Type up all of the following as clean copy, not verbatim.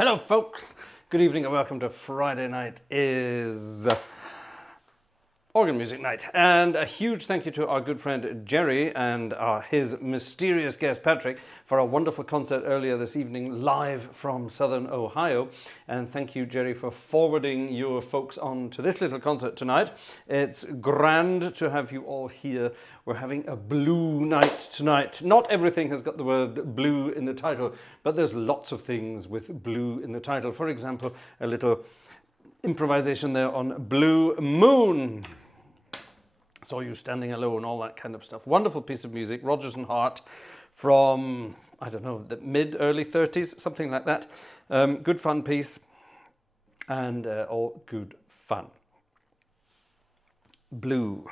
Hello folks, good evening and welcome to Friday night is organ music night, and a huge thank you to our good friend Jerry and his mysterious guest Patrick for a wonderful concert earlier this evening live from Southern Ohio. And thank you, Jerry, for forwarding your folks on to this little concert tonight. It's grand to have you all here. We're having a blue night tonight. Not everything has got the word blue in the title, but there's lots of things with blue in the title. For example, a little improvisation there on Blue Moon. Saw You Standing Alone, all that kind of stuff. Wonderful piece of music, Rodgers and Hart from, I don't know, the mid-early 30s, something like that. Good fun piece, and all good fun. Blue,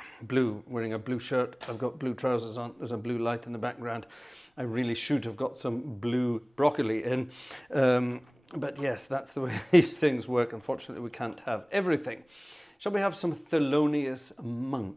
wearing a blue shirt. I've got blue trousers on. There's a blue light in the background. I really should have got some blue broccoli in. But yes, that's the way these things work. Unfortunately, we can't have everything. Shall we have some Thelonious Monk?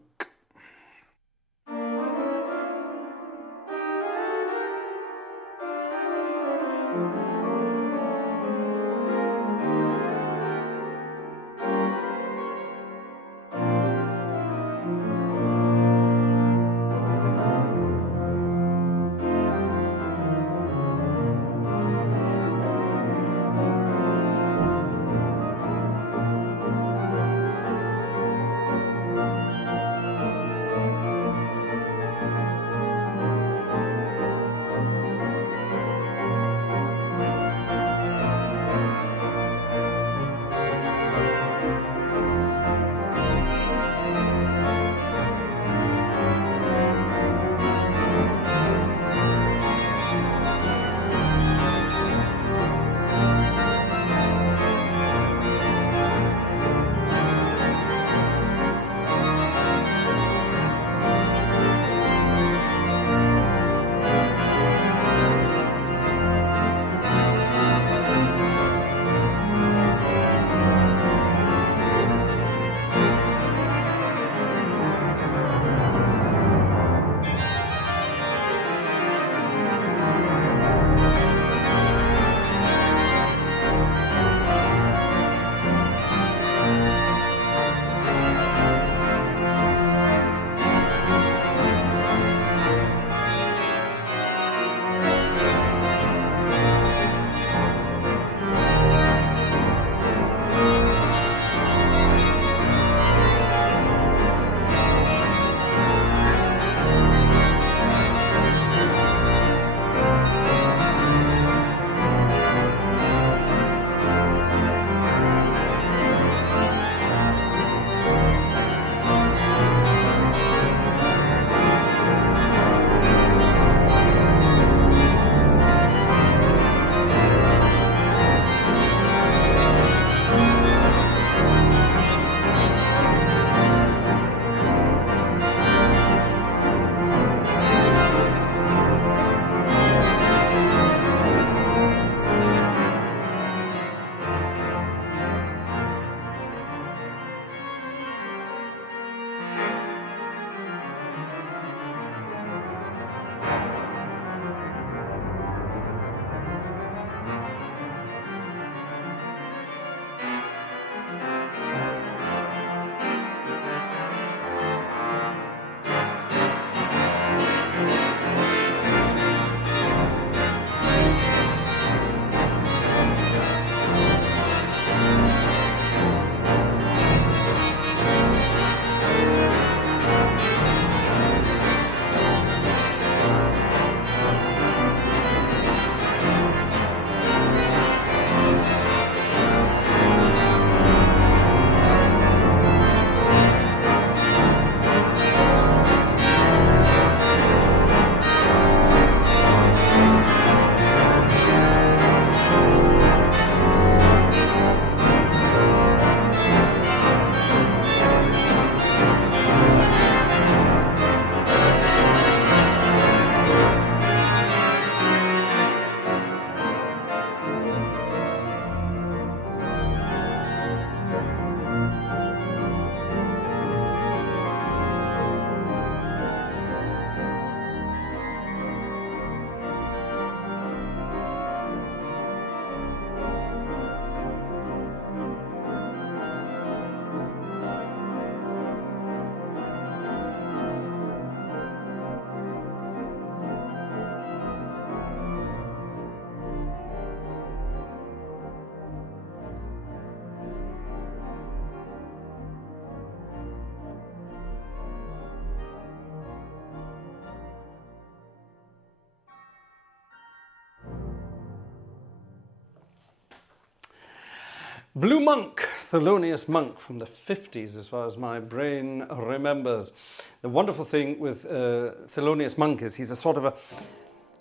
Blue Monk, Thelonious Monk from the 50s, as far as my brain remembers. The wonderful thing with Thelonious Monk is he's a sort of a...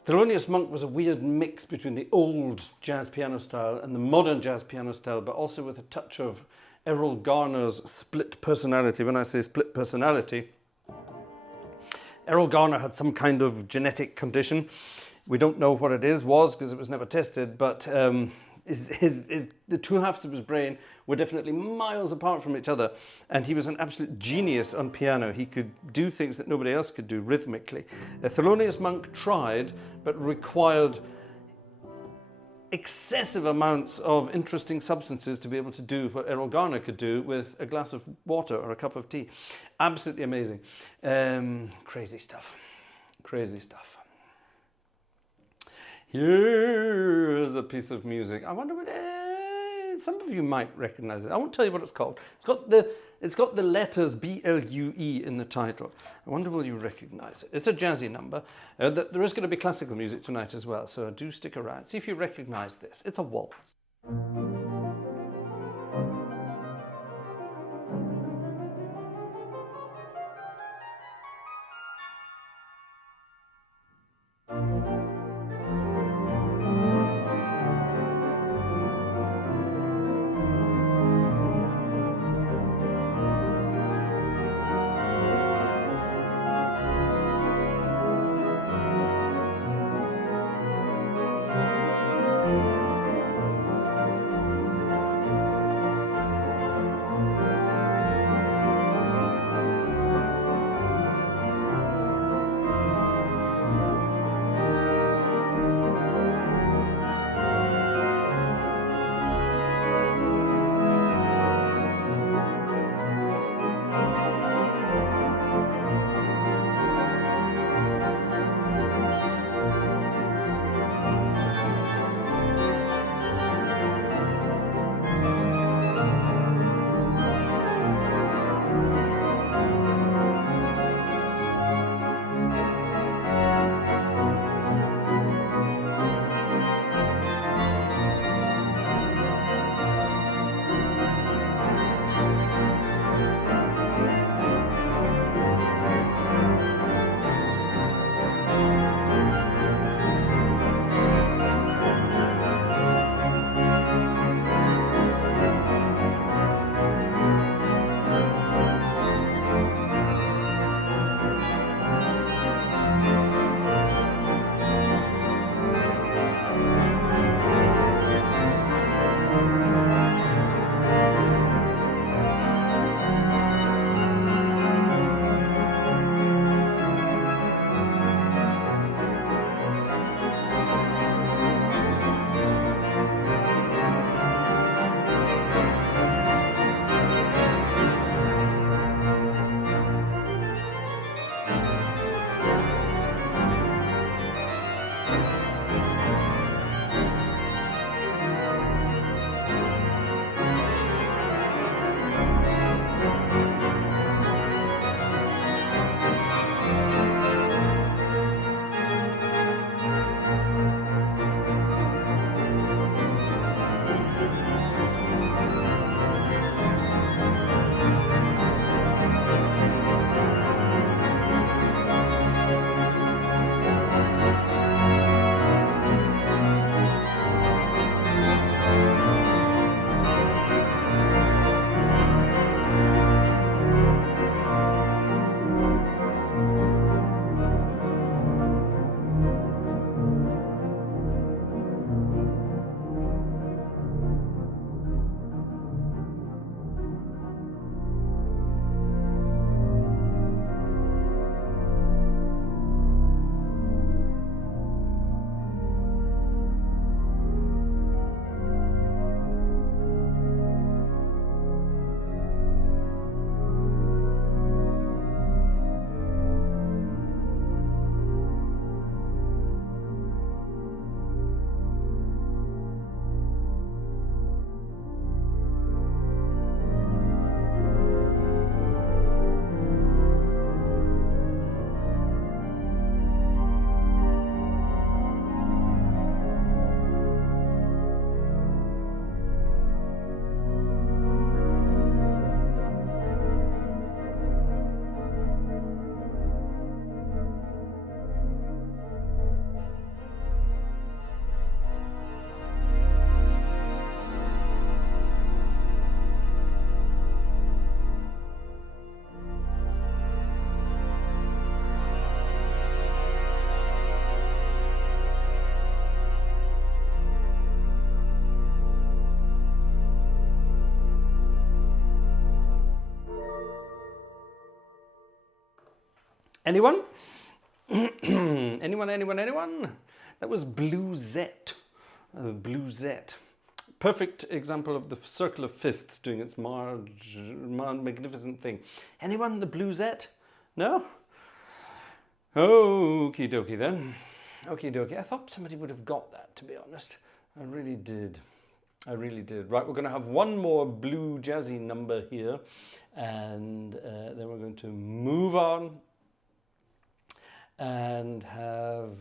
Thelonious Monk was a weird mix between the old jazz piano style and the modern jazz piano style, but also with a touch of Errol Garner's split personality. When I say split personality, Errol Garner had some kind of genetic condition. We don't know what it was because it was never tested, but the two halves of his brain were definitely miles apart from each other, and he was an absolute genius on piano. He could do things that nobody else could do rhythmically. Thelonious Monk tried, but required excessive amounts of interesting substances to be able to do what Errol Garner could do with a glass of water or a cup of tea. Absolutely amazing. Crazy stuff. Crazy stuff. Here's a piece of music. I wonder what some of you might recognize it. I won't tell you what it's called. It's got the letters B-L-U-E in the title. I wonder will you recognize it. It's a jazzy number. There is going to be classical music tonight as well, so do stick around. See if you recognize this. It's a waltz. Anyone? Anyone? That was bluesette. Bluesette. Perfect example of the circle of fifths doing its magnificent thing. Anyone the bluesette? No? Okie dokie then. Okie dokie. I thought somebody would have got that, to be honest. I really did. Right, we're going to have one more blue jazzy number here, and then we're going to move on and have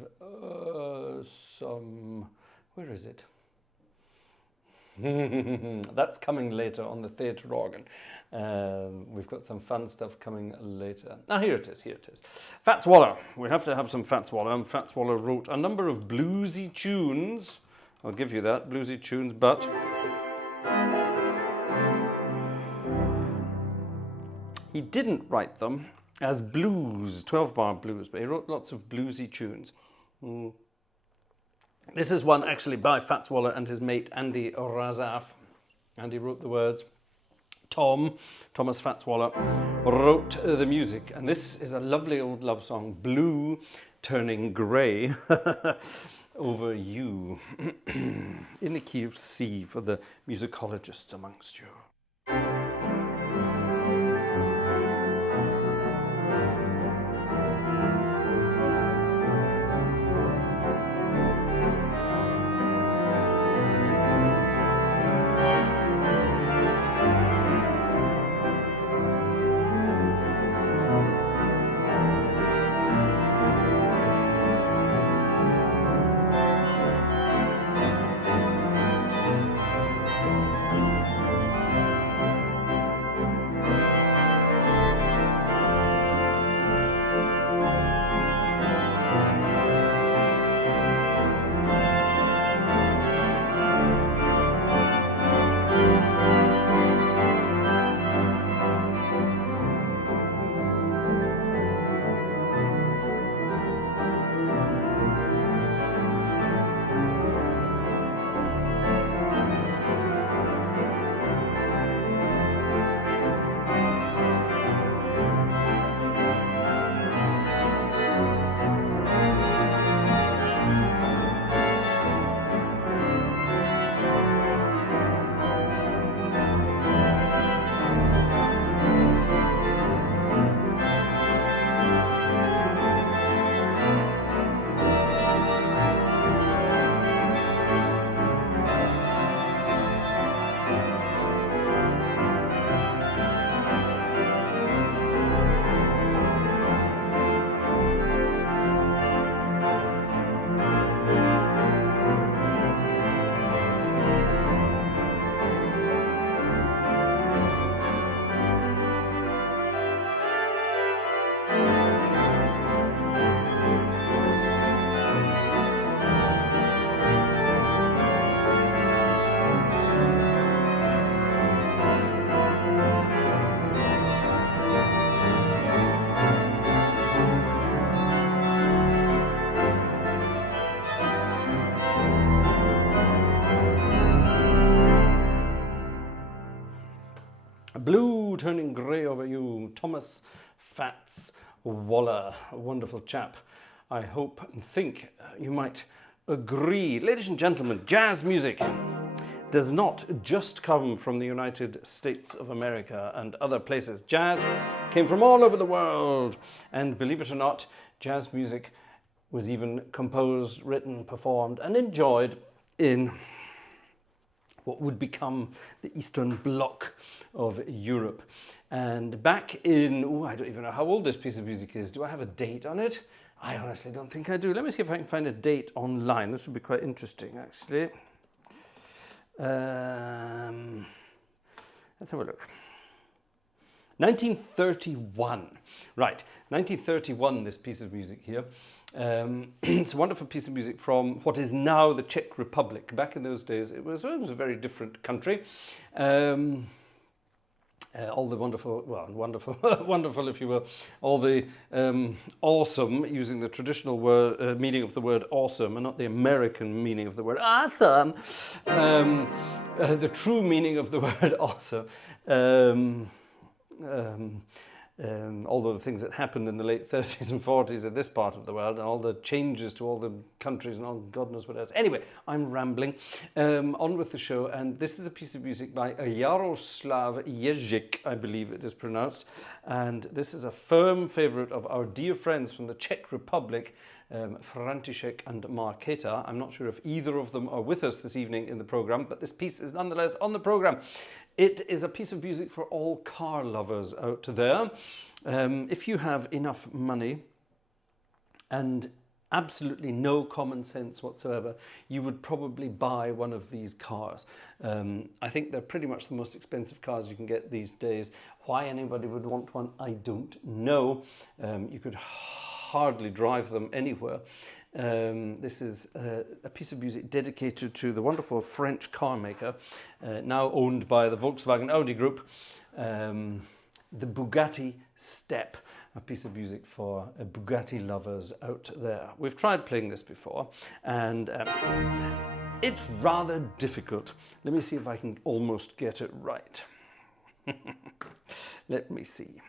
some... Where is it? That's coming later on the theatre organ. We've got some fun stuff coming later. Here it is. Fats Waller. We have to have some Fats Waller. And Fats Waller wrote a number of bluesy tunes. I'll give you that, bluesy tunes, but he didn't write them as blues, 12-bar blues, but he wrote lots of bluesy tunes. This is one actually by Fats Waller and his mate Andy Razaf. Andy wrote the words. Thomas Fats Waller wrote the music, and this is a lovely old love song, Blue Turning Grey Over You, in the key of C for the musicologists amongst you. Blue Turning Grey Over You, Thomas Fats Waller, a wonderful chap. I hope and think you might agree. Ladies and gentlemen, jazz music does not just come from the United States of America and other places. Jazz came from all over the world, and believe it or not, jazz music was even composed, written, performed and enjoyed in what would become the Eastern Bloc of Europe. And back in, I don't even know how old this piece of music is. Do I have a date on it? I honestly don't think I do. Let me see if I can find a date online. This would be quite interesting, actually. Let's have a look. 1931. Right, 1931, this piece of music here. It's a wonderful piece of music from what is now the Czech Republic. Back in those days, it was a very different country. All the wonderful, wonderful if you will, all the awesome, using the traditional word, meaning of the word awesome and not the American meaning of the word awesome, the true meaning of the word awesome. all the things that happened in the late 30s and 40s in this part of the world, and all the changes to all the countries and all God knows what else. Anyway, I'm rambling. On with the show, and this is a piece of music by Jaroslav Ježek, I believe it is pronounced, and this is a firm favourite of our dear friends from the Czech Republic, František and Markéta. I'm not sure if either of them are with us this evening in the programme, but this piece is nonetheless on the programme. It is a piece of music for all car lovers out there. If you have enough money and absolutely no common sense whatsoever, you would probably buy one of these cars. I think they're pretty much the most expensive cars you can get these days. Why anybody would want one, I don't know. You could hardly drive them anywhere. This is a piece of music dedicated to the wonderful French car maker, now owned by the Volkswagen Audi group, the Bugatti Step, a piece of music for Bugatti lovers out there. We've tried playing this before, and it's rather difficult. Let me see if I can almost get it right. Let me see.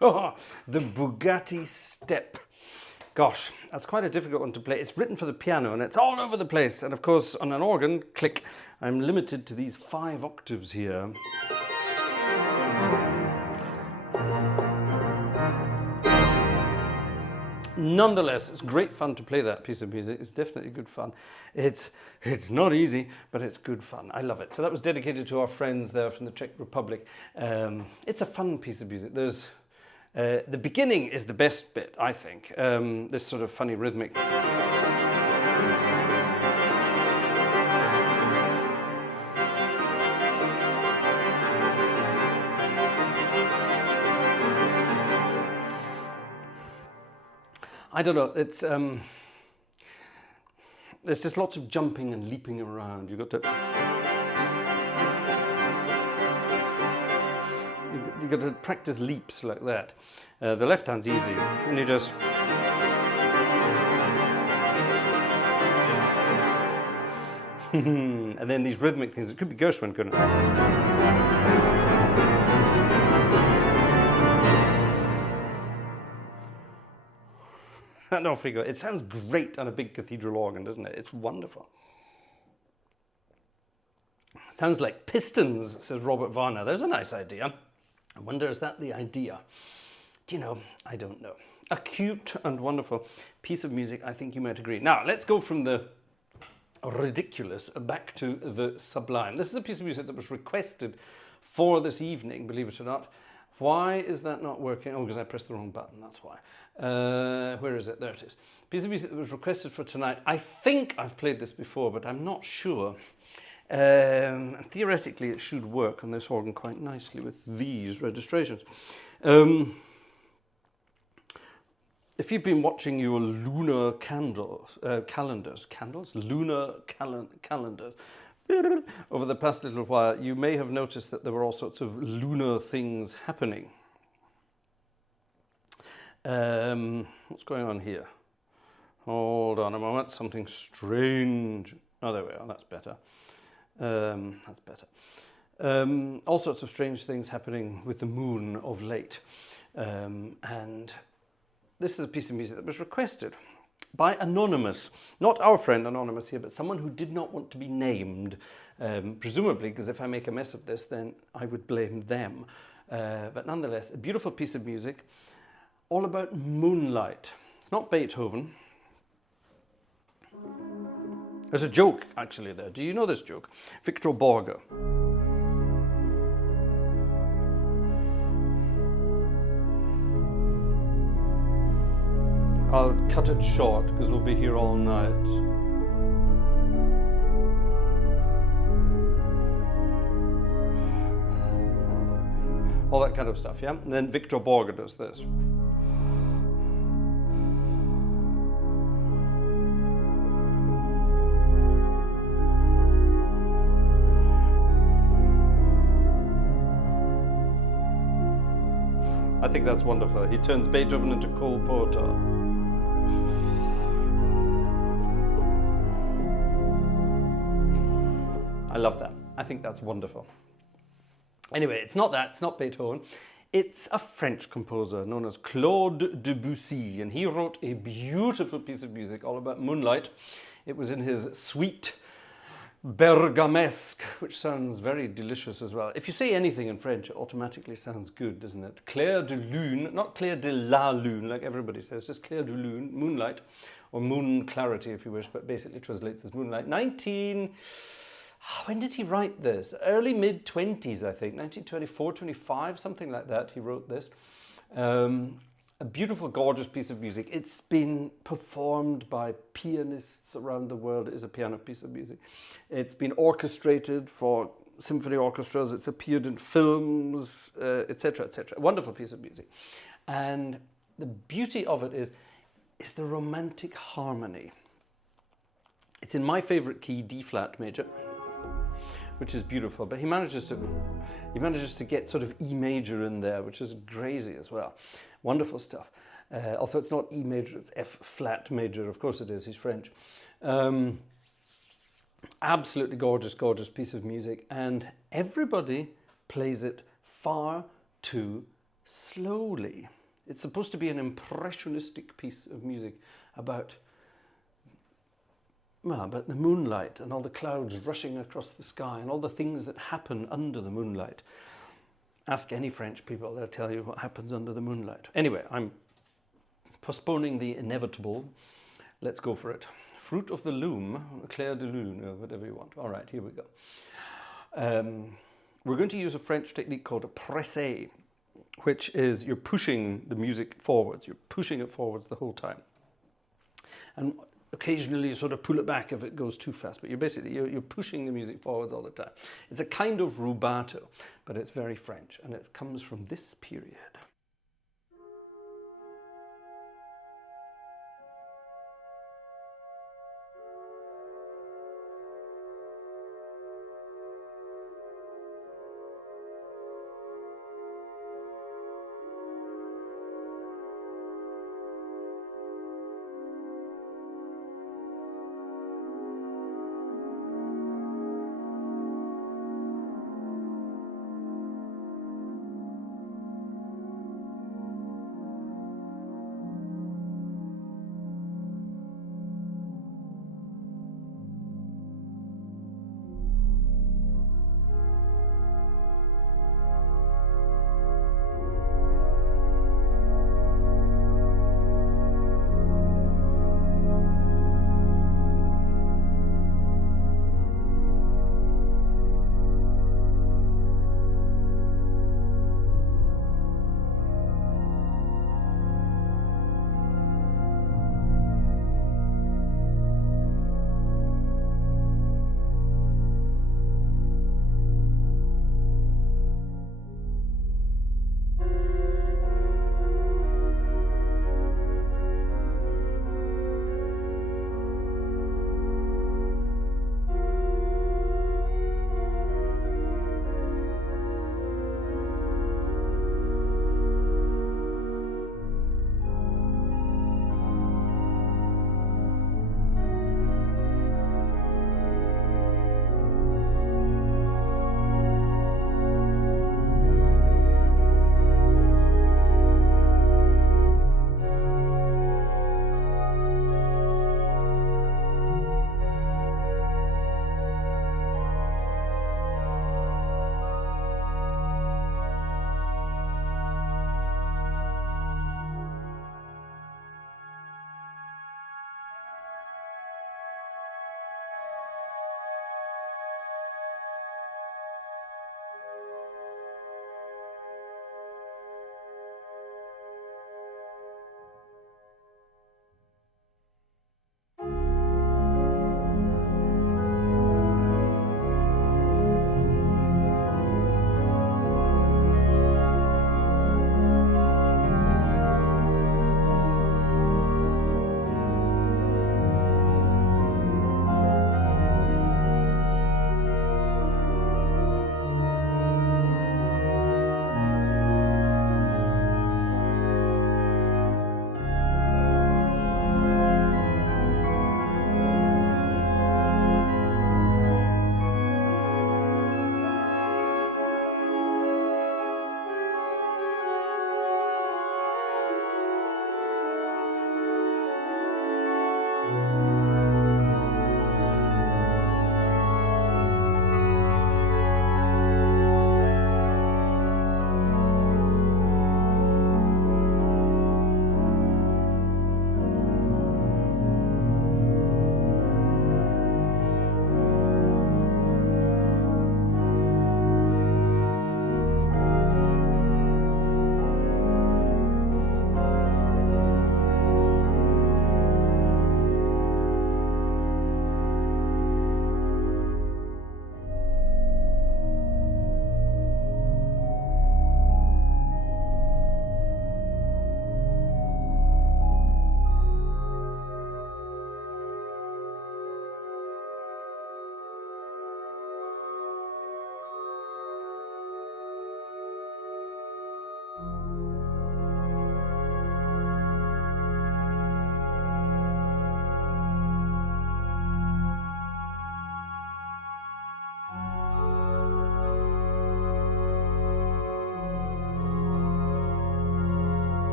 Oh, the Bugatti Step. Gosh, that's quite a difficult one to play. It's written for the piano and it's all over the place. And of course, on an organ, click, I'm limited to these 5 octaves here. Nonetheless, it's great fun to play that piece of music. It's definitely good fun. It's not easy, but it's good fun. I love it. So that was dedicated to our friends there from the Czech Republic. It's a fun piece of music. There's the beginning is the best bit, I think. This sort of funny rhythmic. I don't know, it's there's just lots of jumping and leaping around. You've got to practice leaps like that. The left hand's easy, and you just and then these rhythmic things. It could be Gershwin, couldn't it? And off we go. It sounds great on a big cathedral organ, doesn't it? It's wonderful. Sounds like pistons, says Robert Vierne. There's a nice idea. I wonder, is that the idea? Do you know? I don't know. A cute and wonderful piece of music, I think you might agree. Now, let's go from the ridiculous back to the sublime. This is a piece of music that was requested for this evening, believe it or not. Why is that not working? Oh, because I pressed the wrong button, that's why. Where is it? There it is. Piece of music that was requested for tonight. I think I've played this before, but I'm not sure. And theoretically, it should work on this organ quite nicely with these registrations. If you've been watching your lunar calendars, over the past little while, you may have noticed that there were all sorts of lunar things happening. What's going on here? Hold on a moment, something strange. Oh, there we are, that's better. That's better. All sorts of strange things happening with the moon of late. And this is a piece of music that was requested by Anonymous, not our friend Anonymous here, but someone who did not want to be named, presumably because if I make a mess of this, then I would blame them. But nonetheless, a beautiful piece of music, all about moonlight. It's not Beethoven. There's a joke actually there. Do you know this joke? Victor Borge. I'll cut it short because we'll be here all night. All that kind of stuff, yeah? And then Victor Borge does this. I think that's wonderful. He turns Beethoven into Cole Porter. I love that. I think that's wonderful. Anyway, it's not that. It's not Beethoven. It's a French composer known as Claude Debussy, and he wrote a beautiful piece of music all about moonlight. It was in his suite Bergamesque, which sounds very delicious as well. If you say anything in French, it automatically sounds good, doesn't it? Clair de Lune, not Clair de la Lune, like everybody says, just Clair de Lune, moonlight, or moon clarity if you wish, but basically translates as moonlight. When did he write this? Early mid-20s, I think, 1924, 25, something like that, he wrote this. A beautiful, gorgeous piece of music. It's been performed by pianists around the world. It is a piano piece of music. It's been orchestrated for symphony orchestras. It's appeared in films, etc., etc. Wonderful piece of music. And the beauty of it is the romantic harmony. It's in my favorite key, D flat major, which is beautiful, but he manages to get sort of E major in there, which is crazy as well. Wonderful stuff. Although it's not E major, it's F flat major. Of course it is, he's French. Absolutely gorgeous, gorgeous piece of music, and everybody plays it far too slowly. It's supposed to be an impressionistic piece of music about the moonlight and all the clouds rushing across the sky and all the things that happen under the moonlight. Ask any French people, they'll tell you what happens under the moonlight. Anyway, I'm postponing the inevitable, let's go for it. Fruit of the Loom, Clair de Lune, or whatever you want. All right, here we go. We're going to use a French technique called a pressé, which is you're pushing the music forwards. You're pushing it forwards the whole time. And occasionally you sort of pull it back if it goes too fast, but you're pushing the music forwards all the time. It's a kind of rubato, but it's very French, and it comes from this period.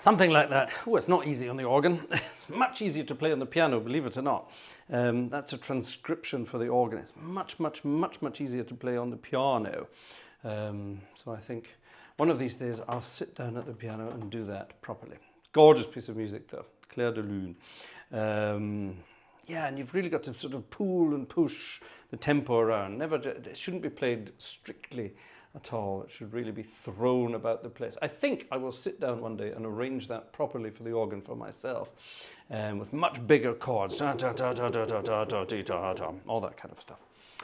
Something like that. Oh, it's not easy on the organ. It's much easier to play on the piano, believe it or not. That's a transcription for the organ. It's much easier to play on the piano. So I think one of these days I'll sit down at the piano and do that properly. Gorgeous piece of music though, Clair de Lune. Yeah, and you've really got to sort of pull and push the tempo around. It shouldn't be played strictly at all. It should really be thrown about the place. I think I will sit down one day and arrange that properly for the organ for myself, with much bigger chords, all that kind of stuff.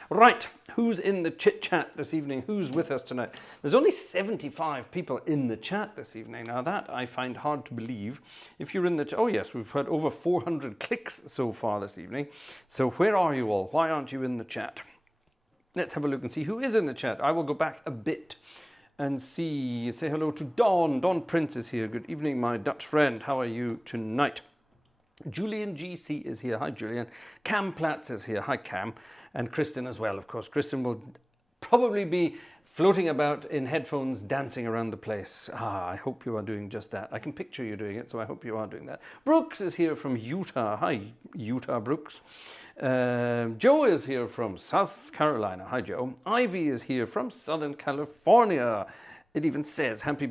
Right, who's in the chit chat this evening? Who's with us tonight? There's only 75 people in the chat this evening. Now that I find hard to believe. If you're in the oh yes, we've had over 400 clicks so far this evening. So where are you all? Why aren't you in the chat? Let's have a look and see who is in the chat. I will go back a bit and say hello to Dawn. Dawn Prince is here. Good evening, my Dutch friend. How are you tonight? Julian GC is here. Hi, Julian. Cam Platz is here. Hi, Cam. And Kristen as well, of course. Kristen will probably be floating about in headphones, dancing around the place. I hope you are doing just that. I can picture you doing it, so I hope you are doing that. Brooks is here from Utah. Hi, Utah Brooks. Joe is here from South Carolina. Hi, Joe. Ivy is here from Southern California. It even says happy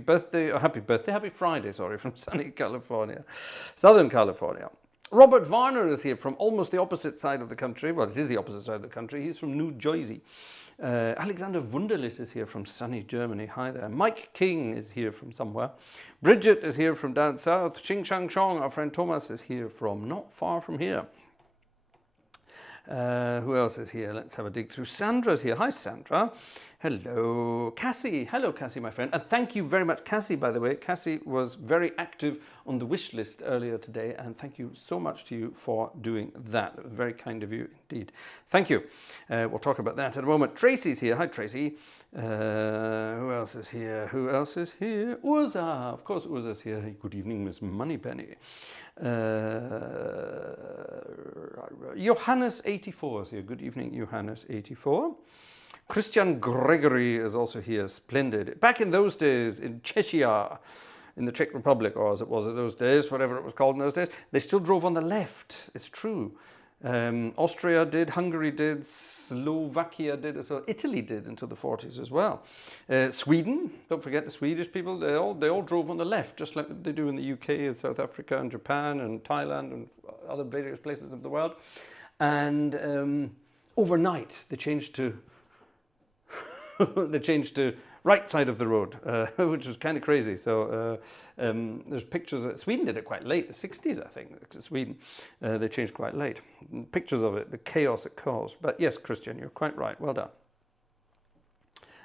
Friday, sorry, from sunny California, Southern California. Robert Varner is here from almost the opposite side of the country. Well, it is the opposite side of the country. He's from New Jersey. Alexander Wunderlich is here from sunny Germany. Hi there. Mike King is here from somewhere. Bridget is here from down south. Ching Chang Chong, our friend Thomas, is here from not far from here. Who else is here? Let's have a dig through. Sandra's here. Hi, Sandra. Hello, Cassie. Hello, Cassie, my friend. And thank you very much, Cassie, by the way. Cassie was very active on the wish list earlier today, and thank you so much to you for doing that. It was very kind of you indeed. Thank you. We'll talk about that in a moment. Tracy's here. Hi, Tracy. Who else is here? Who else is here? Urza. Of course, Urza's here. Good evening, Miss Moneypenny. Johannes84 is here. Good evening, Johannes84. Christian Gregory is also here. Splendid. Back in those days in Czechia, in the Czech Republic, or as it was in those days, whatever it was called in those days, they still drove on the left. It's true. Austria did, Hungary did, Slovakia did as well. Italy did until the 40s as well. Sweden, don't forget the Swedish people, they all drove on the left, just like they do in the UK and South Africa and Japan and Thailand and other various places of the world. And overnight they changed to right side of the road, which was kind of crazy. So there's pictures. Sweden did it quite late, the 60s, I think. Sweden, they changed quite late. Pictures of it, the chaos it caused. But yes, Christian, you're quite right. Well done.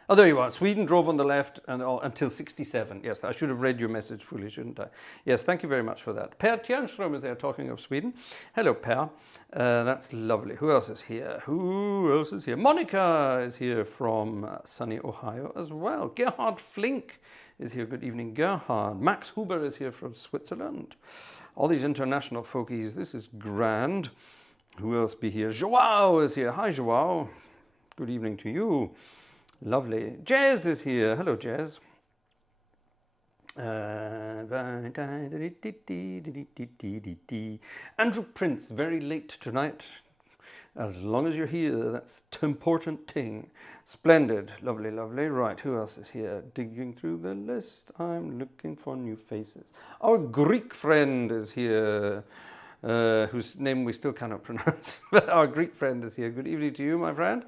Oh, there you are. Sweden drove on the left until 67. Yes, I should have read your message fully, shouldn't I? Yes, thank you very much for that. Per Tjernström is there talking of Sweden. Hello, Per. That's lovely. Who else is here? Who else is here? Monica is here from sunny Ohio as well. Gerhard Flink is here. Good evening, Gerhard. Max Huber is here from Switzerland. All these international folkies. This is grand. Who else be here? Joao is here. Hi, Joao. Good evening to you. Lovely. Jez is here. Hello, Jez. Andrew Prince, very late tonight. As long as you're here, that's the important thing. Splendid. Lovely, lovely. Right, who else is here? Digging through the list, I'm looking for new faces. Our Greek friend is here, whose name we still cannot pronounce. But our Greek friend is here. Good evening to you, my friend.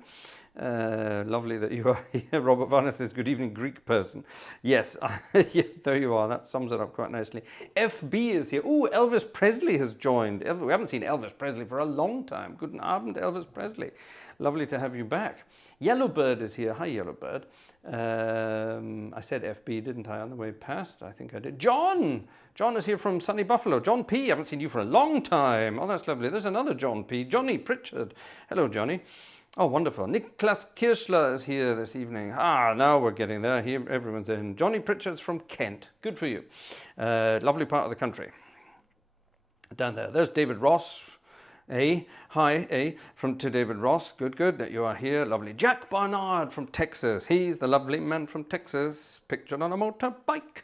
Lovely that you are here. Robert Varner says, good evening, Greek person. Yes, yeah, there you are. That sums it up quite nicely. FB is here. Oh, Elvis Presley has joined. We haven't seen Elvis Presley for a long time. Guten Abend, Elvis Presley. Lovely to have you back. Yellowbird is here. Hi, Yellowbird. I said FB, didn't I, on the way past? I think I did. John! John is here from sunny Buffalo. John P, I haven't seen you for a long time. Oh, that's lovely. There's another John P. Johnny Pritchard. Hello, Johnny. Oh, wonderful. Niklas Kirschler is here this evening. Now we're getting there. Here, everyone's in. Johnny Pritchard's from Kent. Good for you. Lovely part of the country. Down there. There's David Ross. Hi, to David Ross. Good that you are here. Lovely. Jack Barnard from Texas. He's the lovely man from Texas, pictured on a motorbike.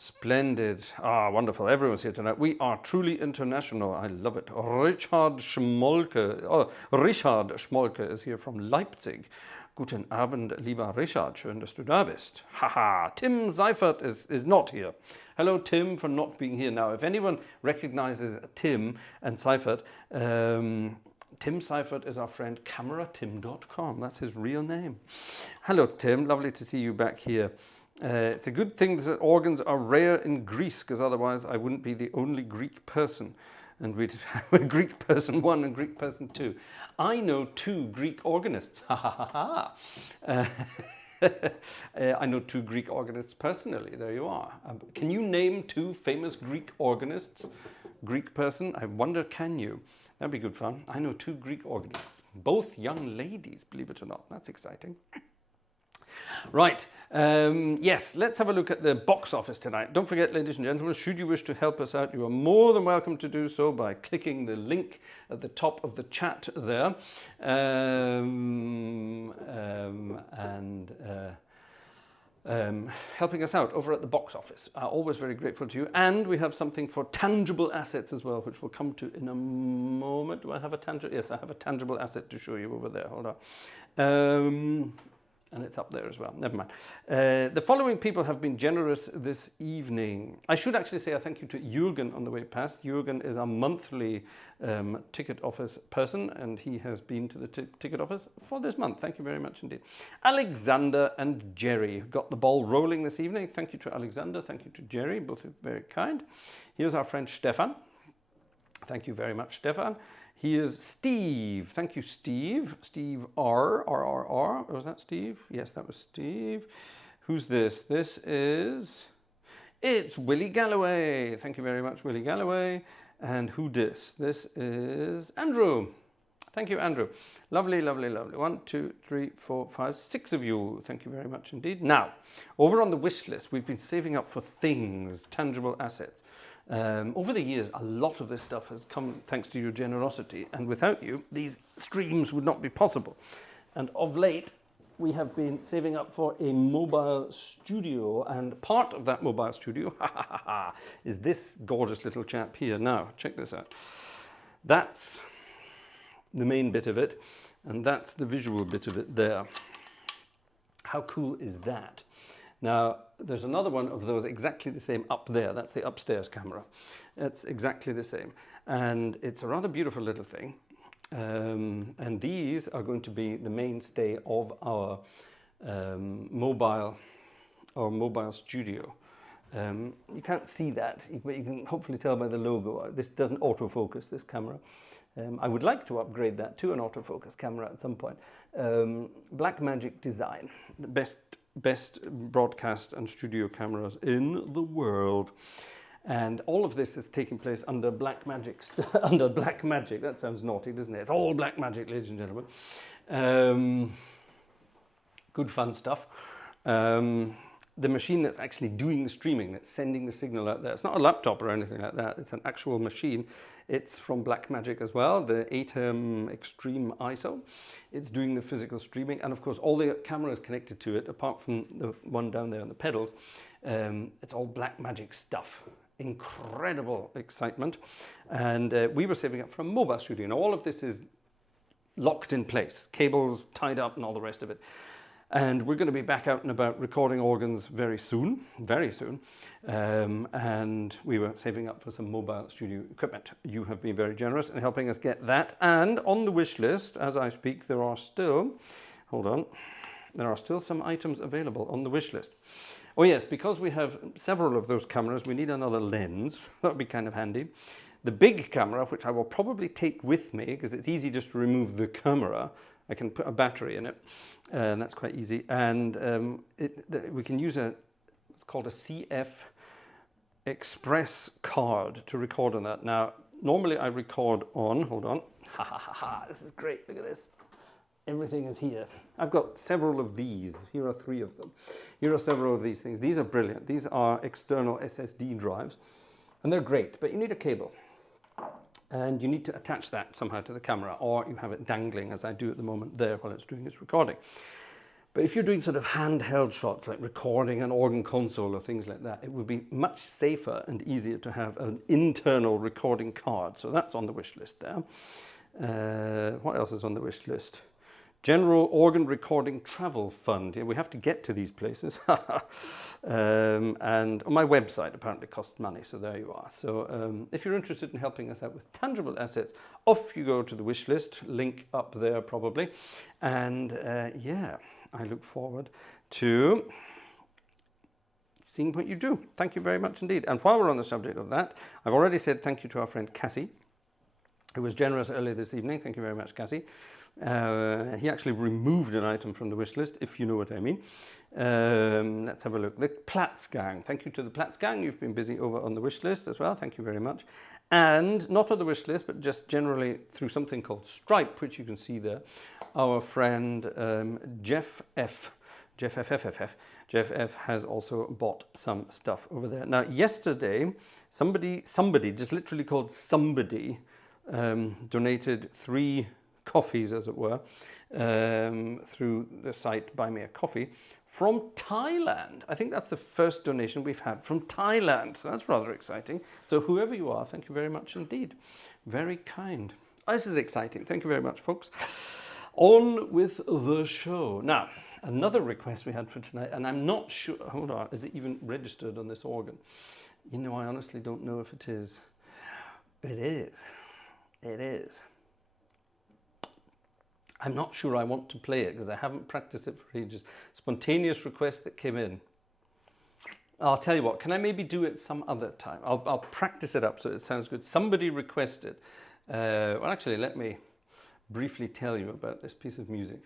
Splendid. Ah, wonderful. Everyone's here tonight. We are truly international. I love it. Richard Schmolke. Oh, Richard Schmolke is here from Leipzig. Guten Abend, lieber Richard. Schön, dass du da bist. Haha. Tim Seifert is not here. Hello, Tim, for not being here. Now, if anyone recognizes Tim and Seifert, Tim Seifert is our friend cameratim.com. That's his real name. Hello, Tim. Lovely to see you back here. It's a good thing that organs are rare in Greece, because otherwise I wouldn't be the only Greek person. And we'd have a Greek person 1 and Greek person 2. I know 2 Greek organists. Ha ha ha ha. I know 2 Greek organists personally. There you are. Can you name 2 famous Greek organists? Greek person? I wonder, can you? That'd be good fun. I know 2 Greek organists. Both young ladies, believe it or not. That's exciting. Right, yes, let's have a look at the box office tonight. Don't forget, ladies and gentlemen, should you wish to help us out, you are more than welcome to do so by clicking the link at the top of the chat there, helping us out over at the box office. Always very grateful to you. And we have something for tangible assets as well, which we'll come to in a moment. Do I have a tangible? Yes, I have a tangible asset to show you over there. Hold on. And it's up there as well. Never mind. The following people have been generous this evening. I should actually say a thank you to Jürgen on the way past. Jürgen is our monthly ticket office person, and he has been to the ticket office for this month. Thank you very much indeed. Alexander and Jerry got the ball rolling this evening. Thank you to Alexander. Thank you to Jerry. Both are very kind. Here's our friend Stefan. Thank you very much, Stefan. Here's Steve. Thank you, Steve. Steve R. Was that Steve? Yes, that was Steve. Who's this? It's Willie Galloway. Thank you very much, Willie Galloway. And who this? This is Andrew. Thank you, Andrew. Lovely, lovely, lovely. 1, 2, 3, 4, 5, 6 of you. Thank you very much indeed. Now, over on the wish list, we've been saving up for things, tangible assets. Over the years, a lot of this stuff has come thanks to your generosity, and without you, these streams would not be possible. And of late, we have been saving up for a mobile studio, and part of that mobile studio is this gorgeous little chap here. Now, check this out. That's the main bit of it, and that's the visual bit of it there. How cool is that? Now, there's another one of those exactly the same up there. That's the upstairs camera. It's exactly the same. And it's a rather beautiful little thing. And these are going to be the mainstay of our mobile studio. You can't see that, but you can hopefully tell by the logo. This doesn't autofocus, this camera. I would like to upgrade that to an autofocus camera at some point. Blackmagic design, the best broadcast and studio cameras in the world, and all of this is taking place under Blackmagic. Under Blackmagic, that sounds naughty, doesn't it? It's all Blackmagic, ladies and gentlemen. Good fun stuff. The machine that's actually doing the streaming, that's sending the signal out there, it's not a laptop or anything like that. It's an actual machine. It's from Blackmagic as well, the 8M Extreme ISO. It's doing the physical streaming, and of course all the cameras connected to it, apart from the one down there on the pedals, it's all Blackmagic stuff. Incredible excitement. And we were saving up for a mobile studio. Now all of this is locked in place, cables tied up and all the rest of it. And we're going to be back out and about recording organs very soon. And we were saving up for some mobile studio equipment. You have been very generous in helping us get that. And on the wish list, as I speak, there are still some items available on the wish list. Oh yes, because we have several of those cameras, we need another lens. That would be kind of handy. The big camera, which I will probably take with me, because it's easy just to remove the camera. I can put a battery in it, and that's quite easy. And we can use it's called a CF Express card to record on that. Now, normally I record on, hold on, this is great, look at this. Everything is here. I've got several of these. Here are 3 of them. Here are several of these things. These are brilliant. These are external SSD drives, and they're great, but you need a cable. And you need to attach that somehow to the camera, or you have it dangling, as I do at the moment there while it's doing its recording. But if you're doing sort of handheld shots, like recording an organ console or things like that, it would be much safer and easier to have an internal recording card. So that's on the wish list there. What else is on the wish list? General Organ Recording Travel Fund. Yeah, we have to get to these places. And my website apparently costs money, so there you are. So if you're interested in helping us out with tangible assets, off you go to the wish list, link up there probably. And yeah, I look forward to seeing what you do. Thank you very much indeed. And while we're on the subject of that, I've already said thank you to our friend Cassie, who was generous earlier this evening. Thank you very much, Cassie. He actually removed an item from the wish list, if you know what I mean. Let's have a look. The Platz Gang. Thank you to the Platz Gang. You've been busy over on the wish list as well. Thank you very much. And not on the wish list, but just generally through something called Stripe, which you can see there. Our friend Jeff F. Jeff F has also bought some stuff over there. Now, yesterday, somebody, just literally called somebody, donated 3 coffees, as it were, through the site Buy Me a Coffee from Thailand. I think that's the first donation we've had from Thailand, so that's rather exciting. So whoever you are, thank you very much indeed. Very kind. Oh, this is exciting. Thank you very much, folks. On with the show. Now, another request we had for tonight, and I'm not sure, hold on, is it even registered on this organ? You know, I honestly don't know if it is. It is. It is. I'm not sure I want to play it because I haven't practiced it for ages. Spontaneous request that came in. I'll tell you what, can I maybe do it some other time? I'll practice it up so it sounds good. Somebody requested. Well, actually, let me briefly tell you about this piece of music.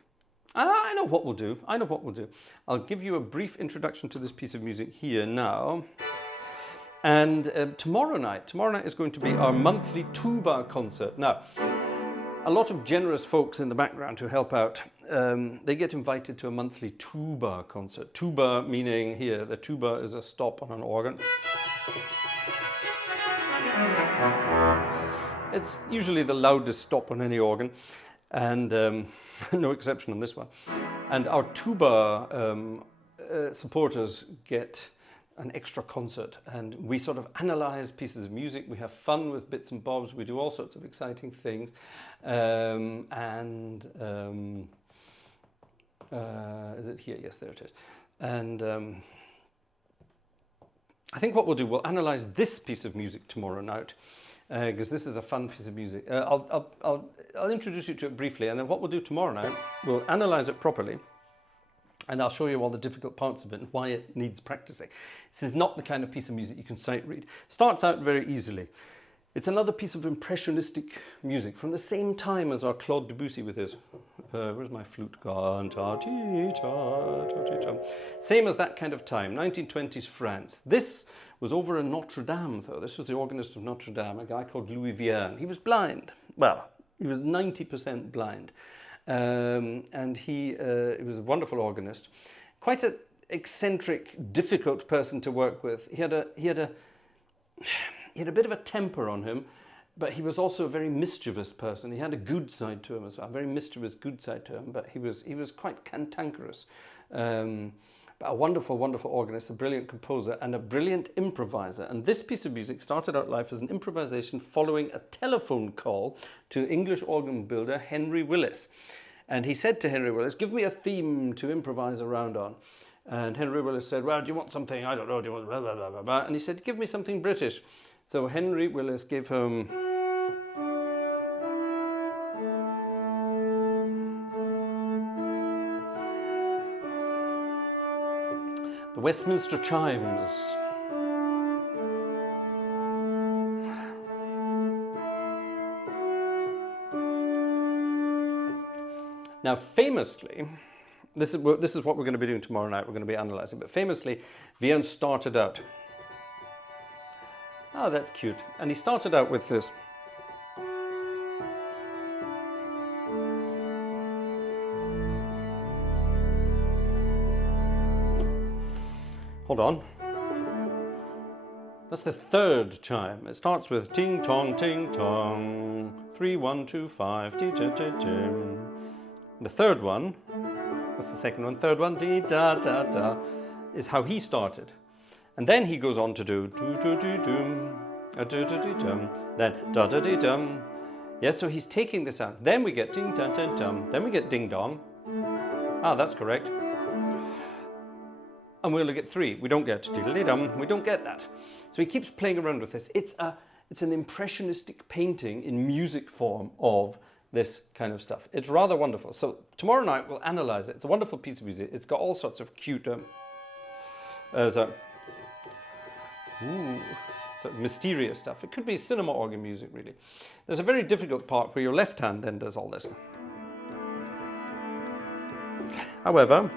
I know what we'll do. I know what we'll do. I'll give you a brief introduction to this piece of music here now. And tomorrow night is going to be our monthly tuba concert. Now, a lot of generous folks in the background who help out, they get invited to a monthly tuba concert. Tuba meaning here, the tuba is a stop on an organ. It's usually the loudest stop on any organ, and no exception on this one. And our tuba supporters get an extra concert, and we sort of analyze pieces of music, we have fun with bits and bobs, we do all sorts of exciting things, is it here? Yes, there it is. And I think what we'll do, we'll analyze this piece of music tomorrow night, because this is a fun piece of music. I'll introduce you to it briefly, and then what we'll do tomorrow night, we'll analyze it properly, and I'll show you all the difficult parts of it and why it needs practicing. This is not the kind of piece of music you can sight read. Starts out very easily. It's another piece of impressionistic music from the same time as our Claude Debussy with his, where's my flute gone? Same as that kind of time, 1920s France. This was over in Notre Dame, though. This was the organist of Notre Dame, a guy called Louis Vierne. He was blind. Well, he was 90% blind. And he was a wonderful organist, quite an eccentric, difficult person to work with. He had a bit of a temper on him, but he was also a very mischievous person. He had a good side to him as well, a very mischievous good side to him, but he was quite cantankerous. But a wonderful, wonderful organist, a brilliant composer, and a brilliant improviser. And this piece of music started out life as an improvisation following a telephone call to English organ builder Henry Willis. And he said to Henry Willis, give me a theme to improvise around on. And Henry Willis said, well, do you want something, I don't know, do you want blah, blah, blah, blah, blah. And he said, give me something British. So Henry Willis gave him the Westminster Chimes. Now, famously, this is what we're going to be doing tomorrow night. We're going to be analysing. But famously, Vierne started out. Oh, that's cute. And he started out with this. Hold on. That's the third chime. It starts with ting tong, 3 1 2 5. The third one, That's the second one. Third one, dee da da da, is how he started. And then he goes on to do do do do dum, do do do dum, then da da dee dum. Yes, so he's taking the sounds. Then we get ding dun dun dum. Then we get ding dong. Ah, that's correct. And we only get 3. We don't get diddly dum. We don't get that. So he keeps playing around with this. It's an impressionistic painting in music form of this kind of stuff. It's rather wonderful. So tomorrow night we'll analyze it. It's a wonderful piece of music. It's got all sorts of cute mysterious stuff. It could be cinema organ music, really. There's a very difficult part where your left hand then does all this. However,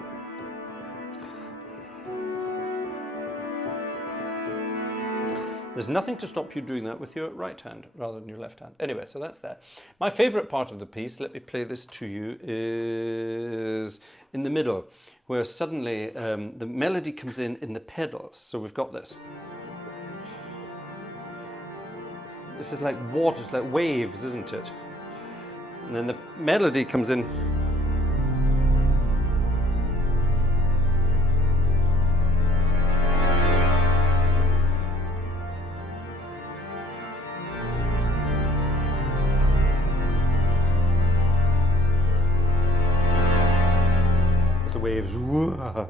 there's nothing to stop you doing that with your right hand rather than your left hand. Anyway, so that's that. My favorite part of the piece, let me play this to you, is in the middle, where suddenly the melody comes in the pedals. So we've got this. This is like water, it's like waves, isn't it? And then the melody comes in.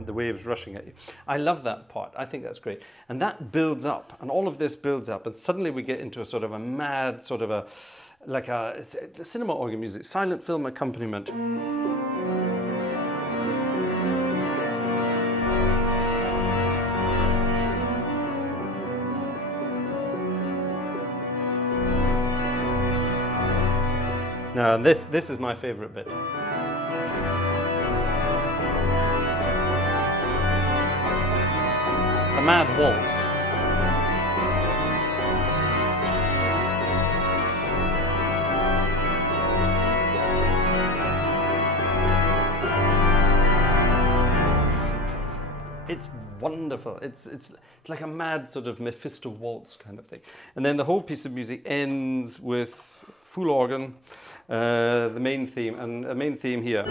The waves rushing at you. I love that part. I think that's great. And that builds up, and all of this builds up, and suddenly we get into a sort of a mad, sort of it's cinema organ music, silent film accompaniment. Now, this is my favorite bit. A mad waltz. It's wonderful. It's like a mad sort of Mephisto waltz kind of thing. And then the whole piece of music ends with full organ, the main theme, and a main theme here.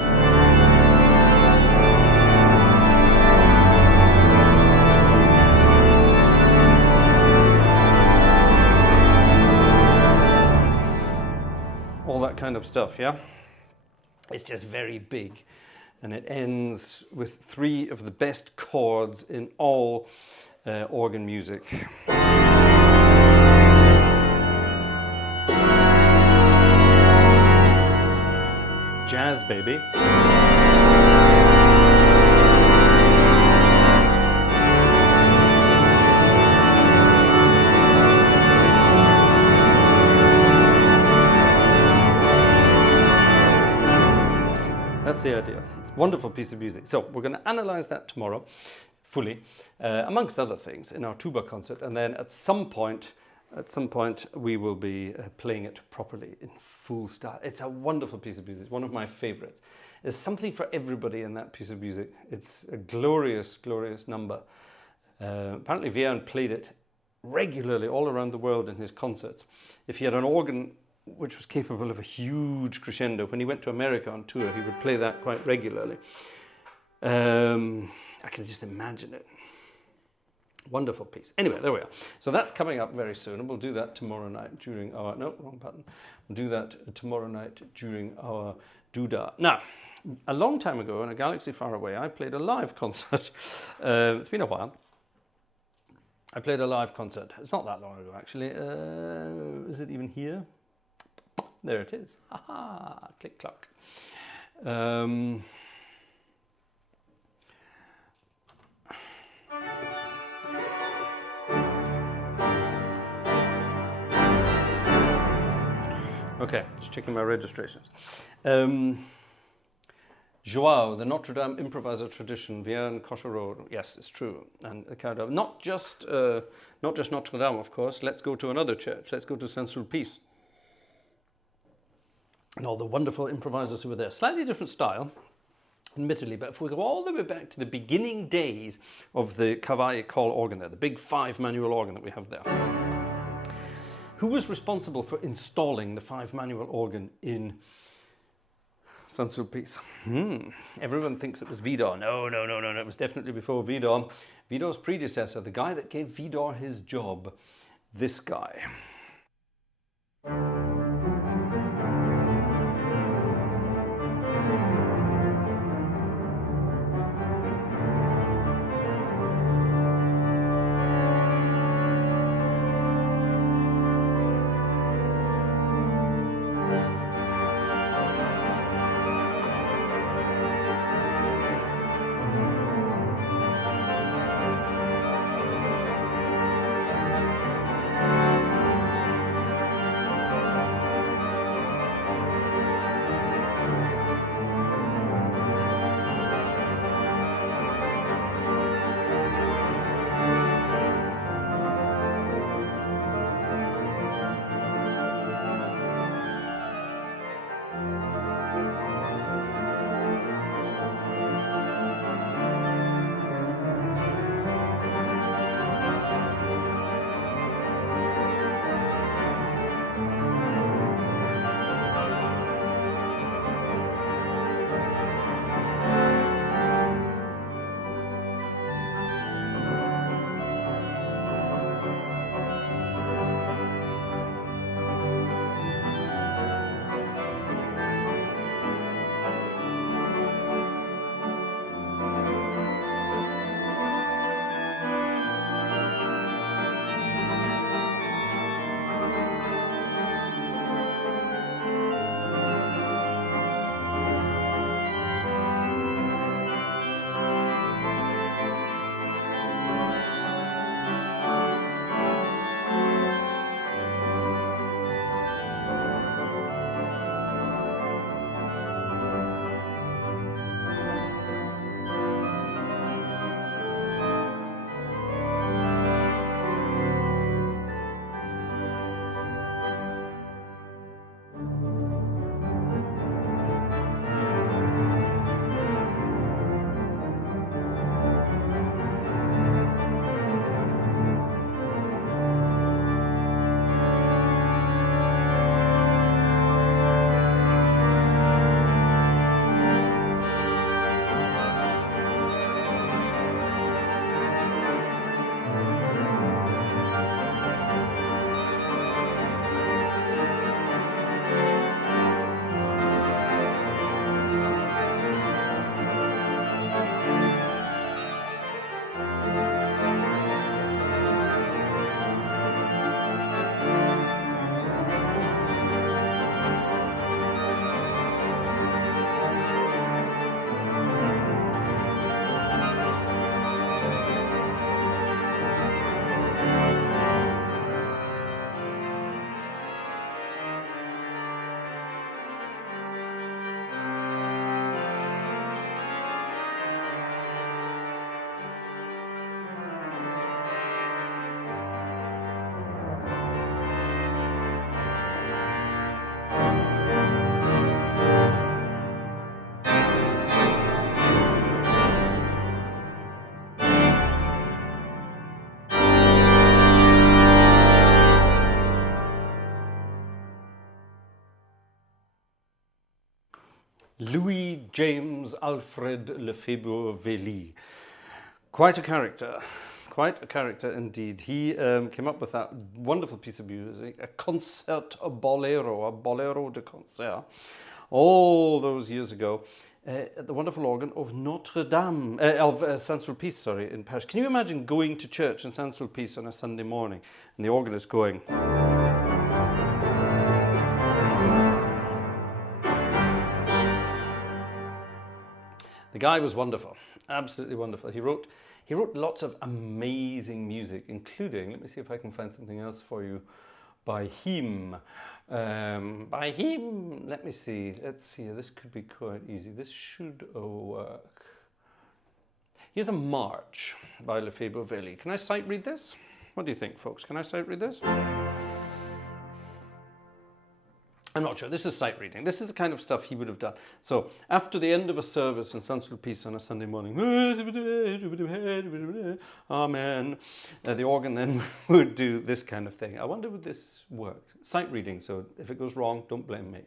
Kind of stuff, yeah? It's just very big, and it ends with 3 of the best chords in all organ music. Jazz, baby. That's the idea. It's a wonderful piece of music. So we're going to analyze that tomorrow fully, amongst other things, in our tuba concert. And then at some point we will be playing it properly in full style. It's a wonderful piece of music. It's one of my favorites. There's something for everybody in that piece of music. It's a glorious, glorious number. Apparently Vierne played it regularly all around the world in his concerts. If he had an organ which was capable of a huge crescendo, when he went to America on tour, he would play that quite regularly. I can just imagine it. Wonderful piece. Anyway, there we are. So that's coming up very soon, and we'll do that tomorrow night during our... No, wrong button. We'll do that tomorrow night during our doodah. Now, a long time ago, in a galaxy far away, I played a live concert. It's been a while. I played a live concert. It's not that long ago, actually. Is it even here? There it is. Aha! Click clock. Okay, just checking my registrations. Joao, the Notre Dame improviser tradition, Vierne, Gartshore. Yes, it's true. And kind of not just Notre Dame, of course. Let's go to another church. Let's go to Saint-Sulpice. And all the wonderful improvisers who were there. Slightly different style, admittedly, but if we go all the way back to the beginning days of the Cavaille call organ there, the big 5-manual organ that we have there. Who was responsible for installing the 5-manual organ in Sensual Peace. Everyone thinks it was Vidor. No, no, no, no, no. It was definitely before Vidor. Vidor's predecessor, the guy that gave Vidor his job. This guy. Louis James Alfred Lefebvre-Vely. Quite a character indeed. He came up with that wonderful piece of music, a concert bolero, a bolero de concert, all those years ago, at the wonderful organ of Notre Dame, of Saint-Sulpice, sorry, in Paris. Can you imagine going to church in Saint-Sulpice on a Sunday morning and the organist going... The guy was wonderful, absolutely wonderful. He wrote lots of amazing music, including, let me see if I can find something else for you, by him. Let me see, let's see, this could be quite easy. This should work. Here's a march by Lefebvre-Vely. Can I sight read this? What do you think, folks? Can I sight read this? I'm not sure. This is sight reading. This is the kind of stuff he would have done. So after the end of a service in Saint-Sulpice on a Sunday morning, Amen, the organ then would do this kind of thing. I wonder would this work? Sight reading, so if it goes wrong, don't blame me.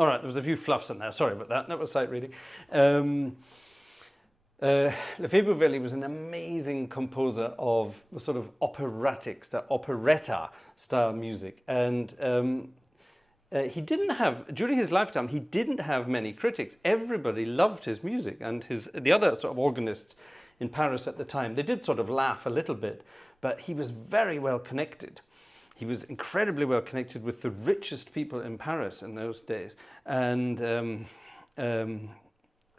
All right, there was a few fluffs in there. Sorry about that. That was sight reading. Lefebvre was an amazing composer of the sort of operatic style, operetta style music, and he didn't have, during his lifetime, he didn't have many critics. Everybody loved his music, and the other sort of organists in Paris at the time, they did sort of laugh a little bit, but he was very well connected. He was incredibly well connected with the richest people in Paris in those days, and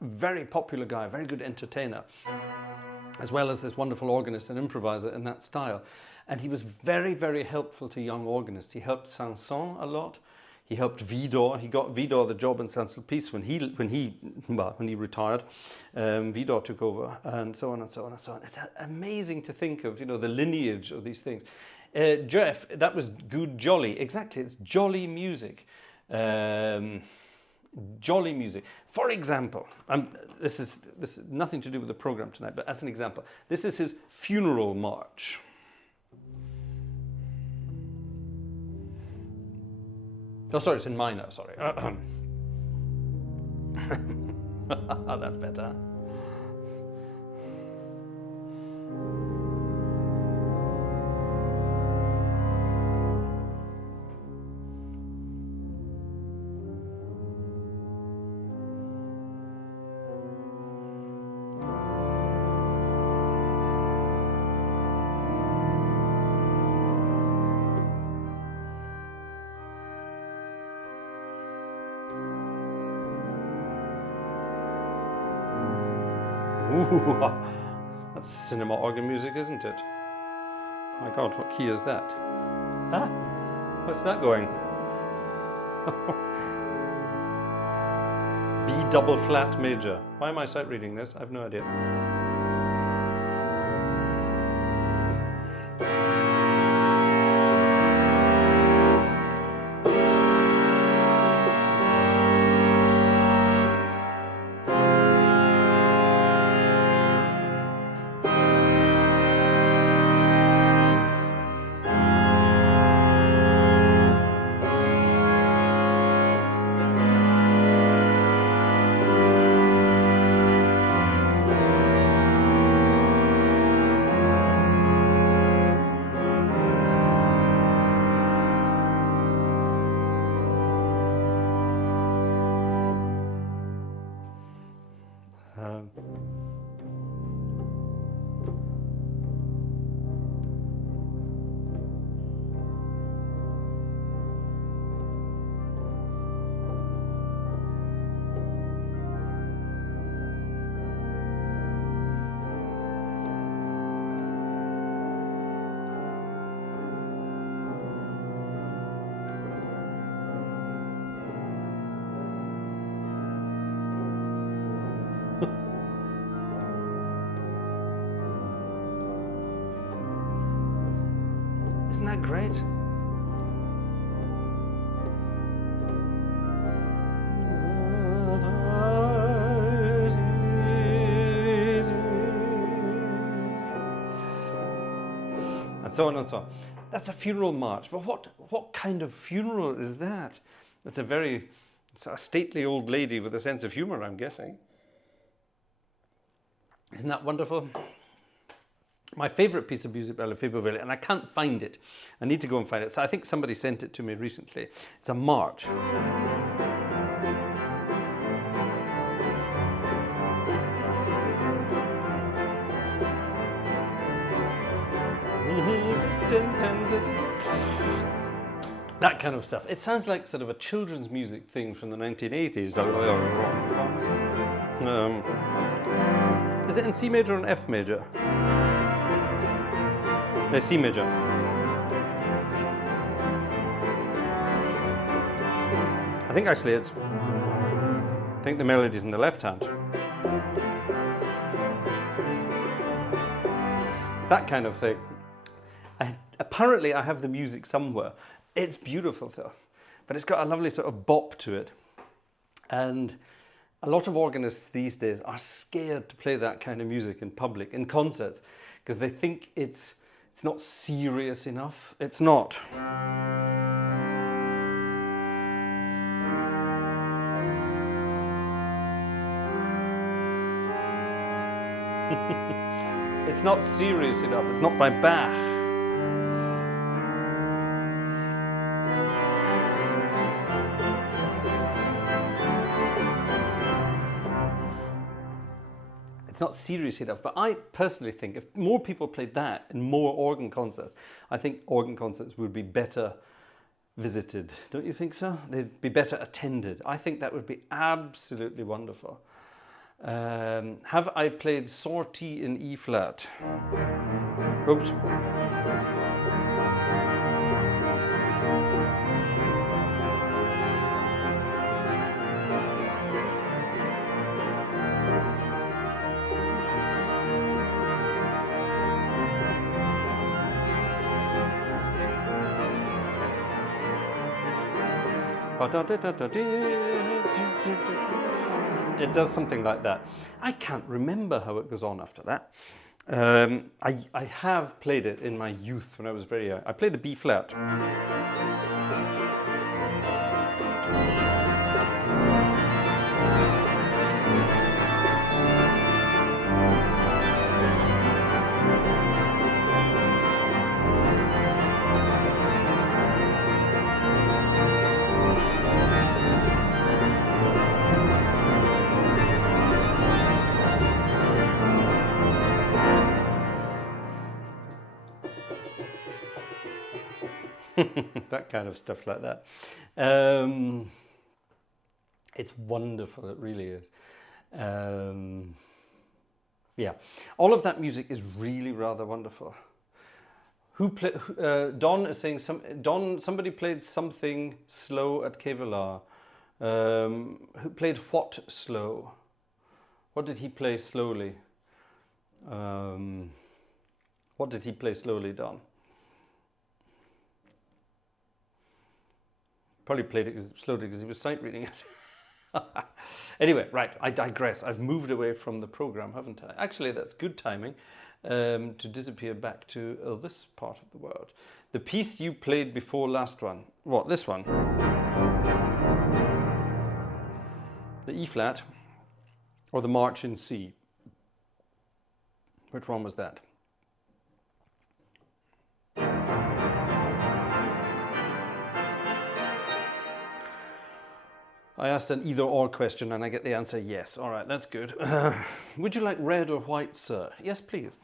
very popular guy, very good entertainer, as well as this wonderful organist and improviser in that style. And he was very, very helpful to young organists. He helped Saint-Saëns a lot. He helped Widor. He got Widor the job in Saint-Sulpice when he retired. Widor took over, and so on and so on and so on. It's amazing to think of, you know, the lineage of these things. Jeff, that was good, jolly. Exactly, it's jolly music. Jolly music. For example, this is nothing to do with the program tonight, but as an example, this is his funeral march. Oh, sorry, it's in minor, sorry. That's better. Ooh, that's cinema organ music, isn't it? My God, what key is that? Ah, what's that going? B double flat major. Why am I sight reading this? I have no idea. Isn't that great? And so on and so on. That's a funeral march. But what kind of funeral is that? It's a stately old lady with a sense of humor, I'm guessing. Isn't that wonderful? My favorite piece of music by Lefebvre, and I can't find it. I need to go and find it. So I think somebody sent it to me recently. It's a march. That kind of stuff. It sounds like sort of a children's music thing from the 1980s. Is it in C major or in F major? No, C major. I think actually I think the melody's in the left hand. It's that kind of thing. Apparently I have the music somewhere. It's beautiful though, but it's got a lovely sort of bop to it. And a lot of organists these days are scared to play that kind of music in public, in concerts, because they think it's not serious enough. It's not. It's not serious enough. It's not by Bach. It's not serious enough, but I personally think if more people played that in more organ concerts, I think organ concerts would be better visited. Don't you think so? They'd be better attended. I think that would be absolutely wonderful. Have I played Sortie in E flat? Oops. It does something like that. I can't remember how it goes on after that. I have played it in my youth when I was very young. I played the B flat. That kind of stuff like that. It's wonderful, it really is. Yeah, all of that music is really rather wonderful. Don is saying somebody played something slow at Kevlar. Who played what slow? What did he play slowly? What did he play slowly, Don? Probably played it slowly because he was sight reading it. Anyway, right, I digress. I've moved away from the program, haven't I? Actually, that's good timing to disappear back to this part of the world. The piece you played before last one. What, this one? The E flat or the March in C? Which one was that? I asked an either or question and I get the answer yes. All right, that's good. Would you like red or white, sir? Yes, please.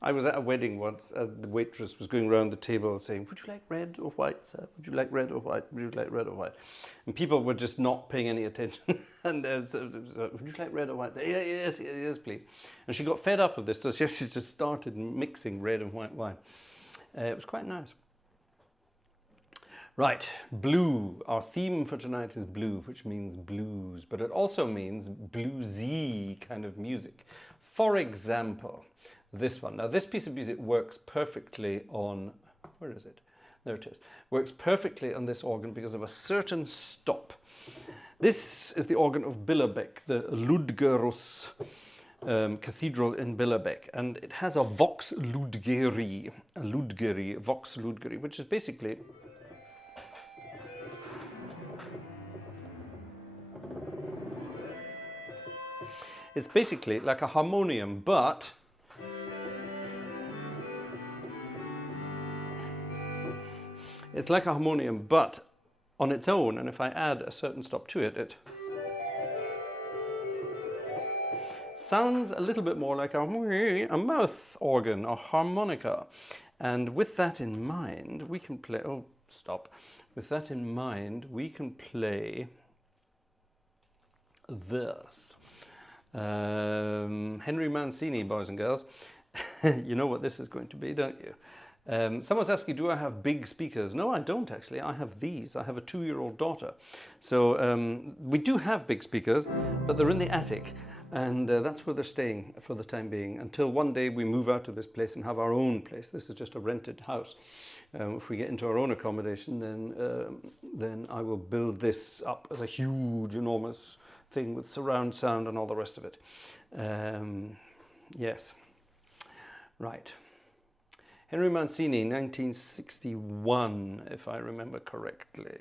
I was at a wedding once and the waitress was going around the table saying, would you like red or white, sir? Would you like red or white? Would you like red or white? And people were just not paying any attention. And would you like red or white? Yeah, yes, please. And she got fed up with this, so she just started mixing red and white wine. It was quite nice. Right, blue. Our theme for tonight is blue, which means blues, but it also means bluesy kind of music. For example, this one. Now, this piece of music works perfectly on, where is it? There it is. Works perfectly on this organ because of a certain stop. This is the organ of Billerbeck, the Ludgerus Cathedral in Billerbeck, and it has a vox ludgeri, vox ludgeri, which is basically like a harmonium, but it's like a harmonium, but on its own, and if I add a certain stop to it, it sounds a little bit more like a mouth organ, a harmonica. And with that in mind, we can play, oh, stop. With that in mind, we can play this. Henry Mancini, boys and girls. You know what this is going to be, don't you? Someone's asking, do I have big speakers? No, I don't actually. I have these. I have a 2-year-old daughter. So we do have big speakers, but they're in the attic. And that's where they're staying for the time being, until one day we move out of this place and have our own place. This is just a rented house. If we get into our own accommodation, then I will build this up as a huge, enormous thing with surround sound and all the rest of it. Yes. Right. Henry Mancini, 1961, if I remember correctly.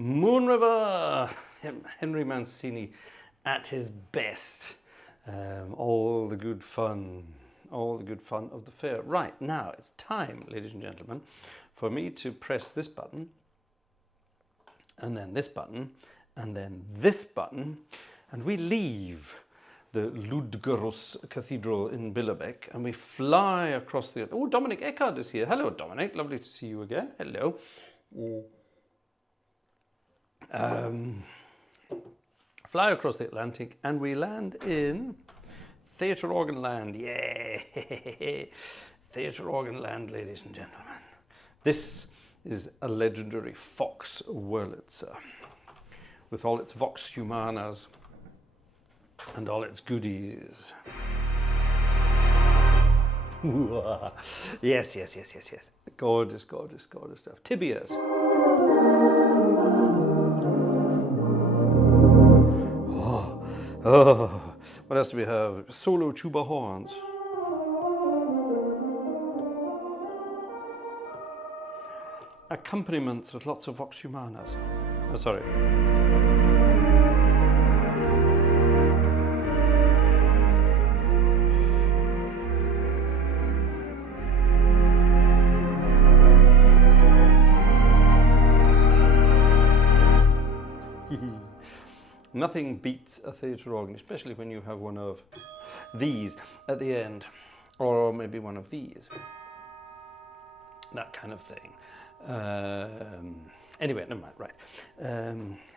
Moon River, Henry Mancini at his best. All the good fun of the fair. Right, now it's time, ladies and gentlemen, for me to press this button, and then this button, and then this button, and we leave the Ludgerus Cathedral in Billabéck, and we fly across the... Oh, Dominic Eckard is here. Hello, Dominic. Lovely to see you again. Hello. Fly across the Atlantic, and we land in Theatre Organ Land. Yay! Theatre Organ Land, ladies and gentlemen. This is a legendary Fox Wurlitzer with all its vox humanas and all its goodies. Yes. Gorgeous stuff. Tibias. Oh, what else do we have? Solo tuba horns. Accompaniments with lots of vox humanas. Oh, sorry. Nothing beats a theatre organ, especially when you have one of these at the end, or maybe one of these. That kind of thing. Anyway, never mind, right.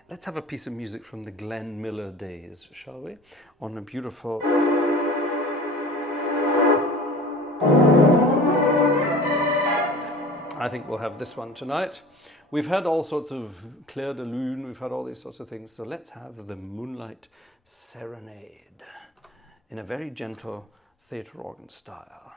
Let's have a piece of music from the Glenn Miller days, shall we? On a beautiful... I think we'll have this one tonight. We've had all sorts of Clair de Lune, we've had all these sorts of things, so let's have the Moonlight Serenade in a very gentle theatre organ style.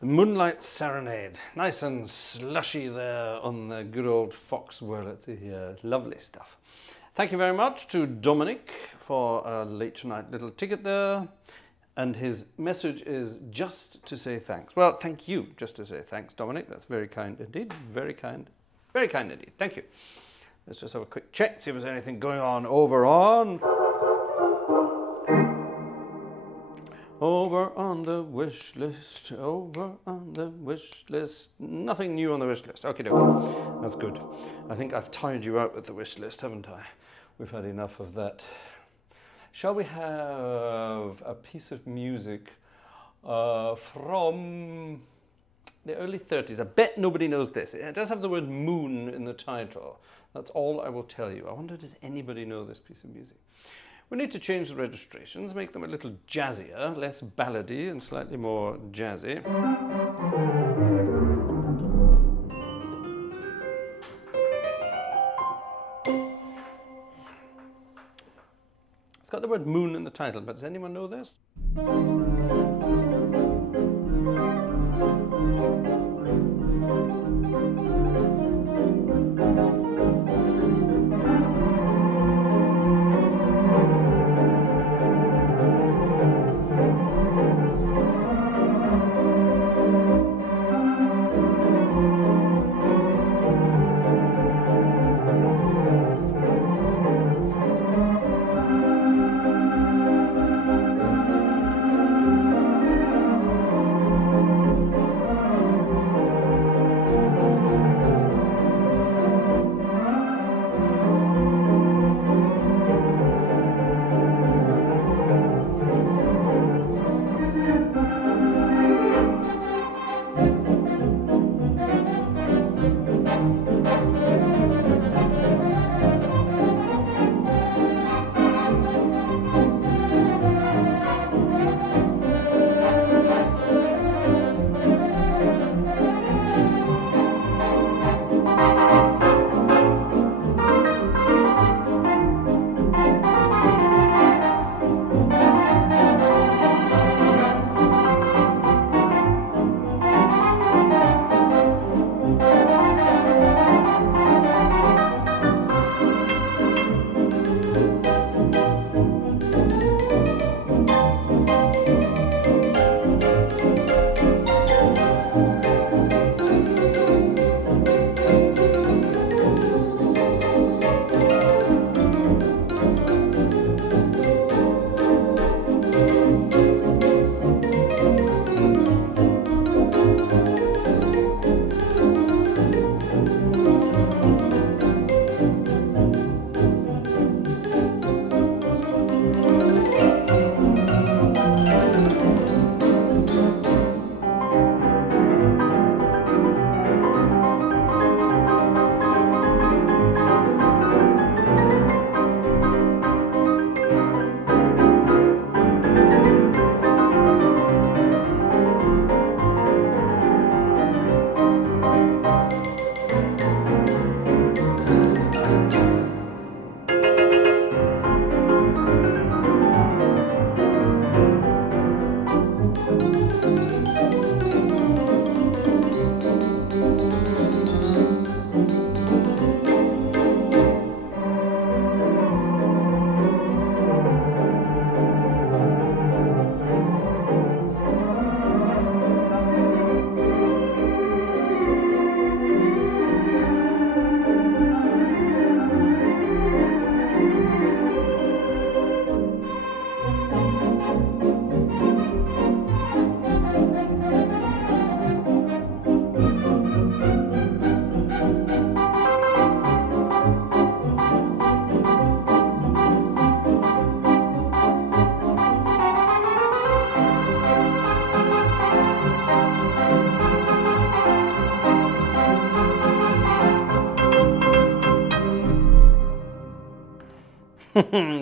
The Moonlight Serenade. Nice and slushy there on the good old Fox Wurlitzer. Lovely stuff. Thank you very much to Dominic for a late tonight little ticket there. And his message is just to say thanks. Well, thank you, just to say thanks, Dominic. That's very kind indeed. Very kind. Very kind indeed. Thank you. Let's just have a quick check, see if there's anything going on over on the wish list. Over on the wish list. Nothing new on the wish list. Okay, doke. That's good. I think I've tired you out with the wish list, haven't I? We've had enough of that. Shall we have a piece of music from the early 30s? I bet nobody knows this. It does have the word moon in the title. That's all I will tell you. I wonder, does anybody know this piece of music? We need to change the registrations, make them a little jazzier, less ballady and slightly more jazzy. It's got the word moon in the title, but does anyone know this?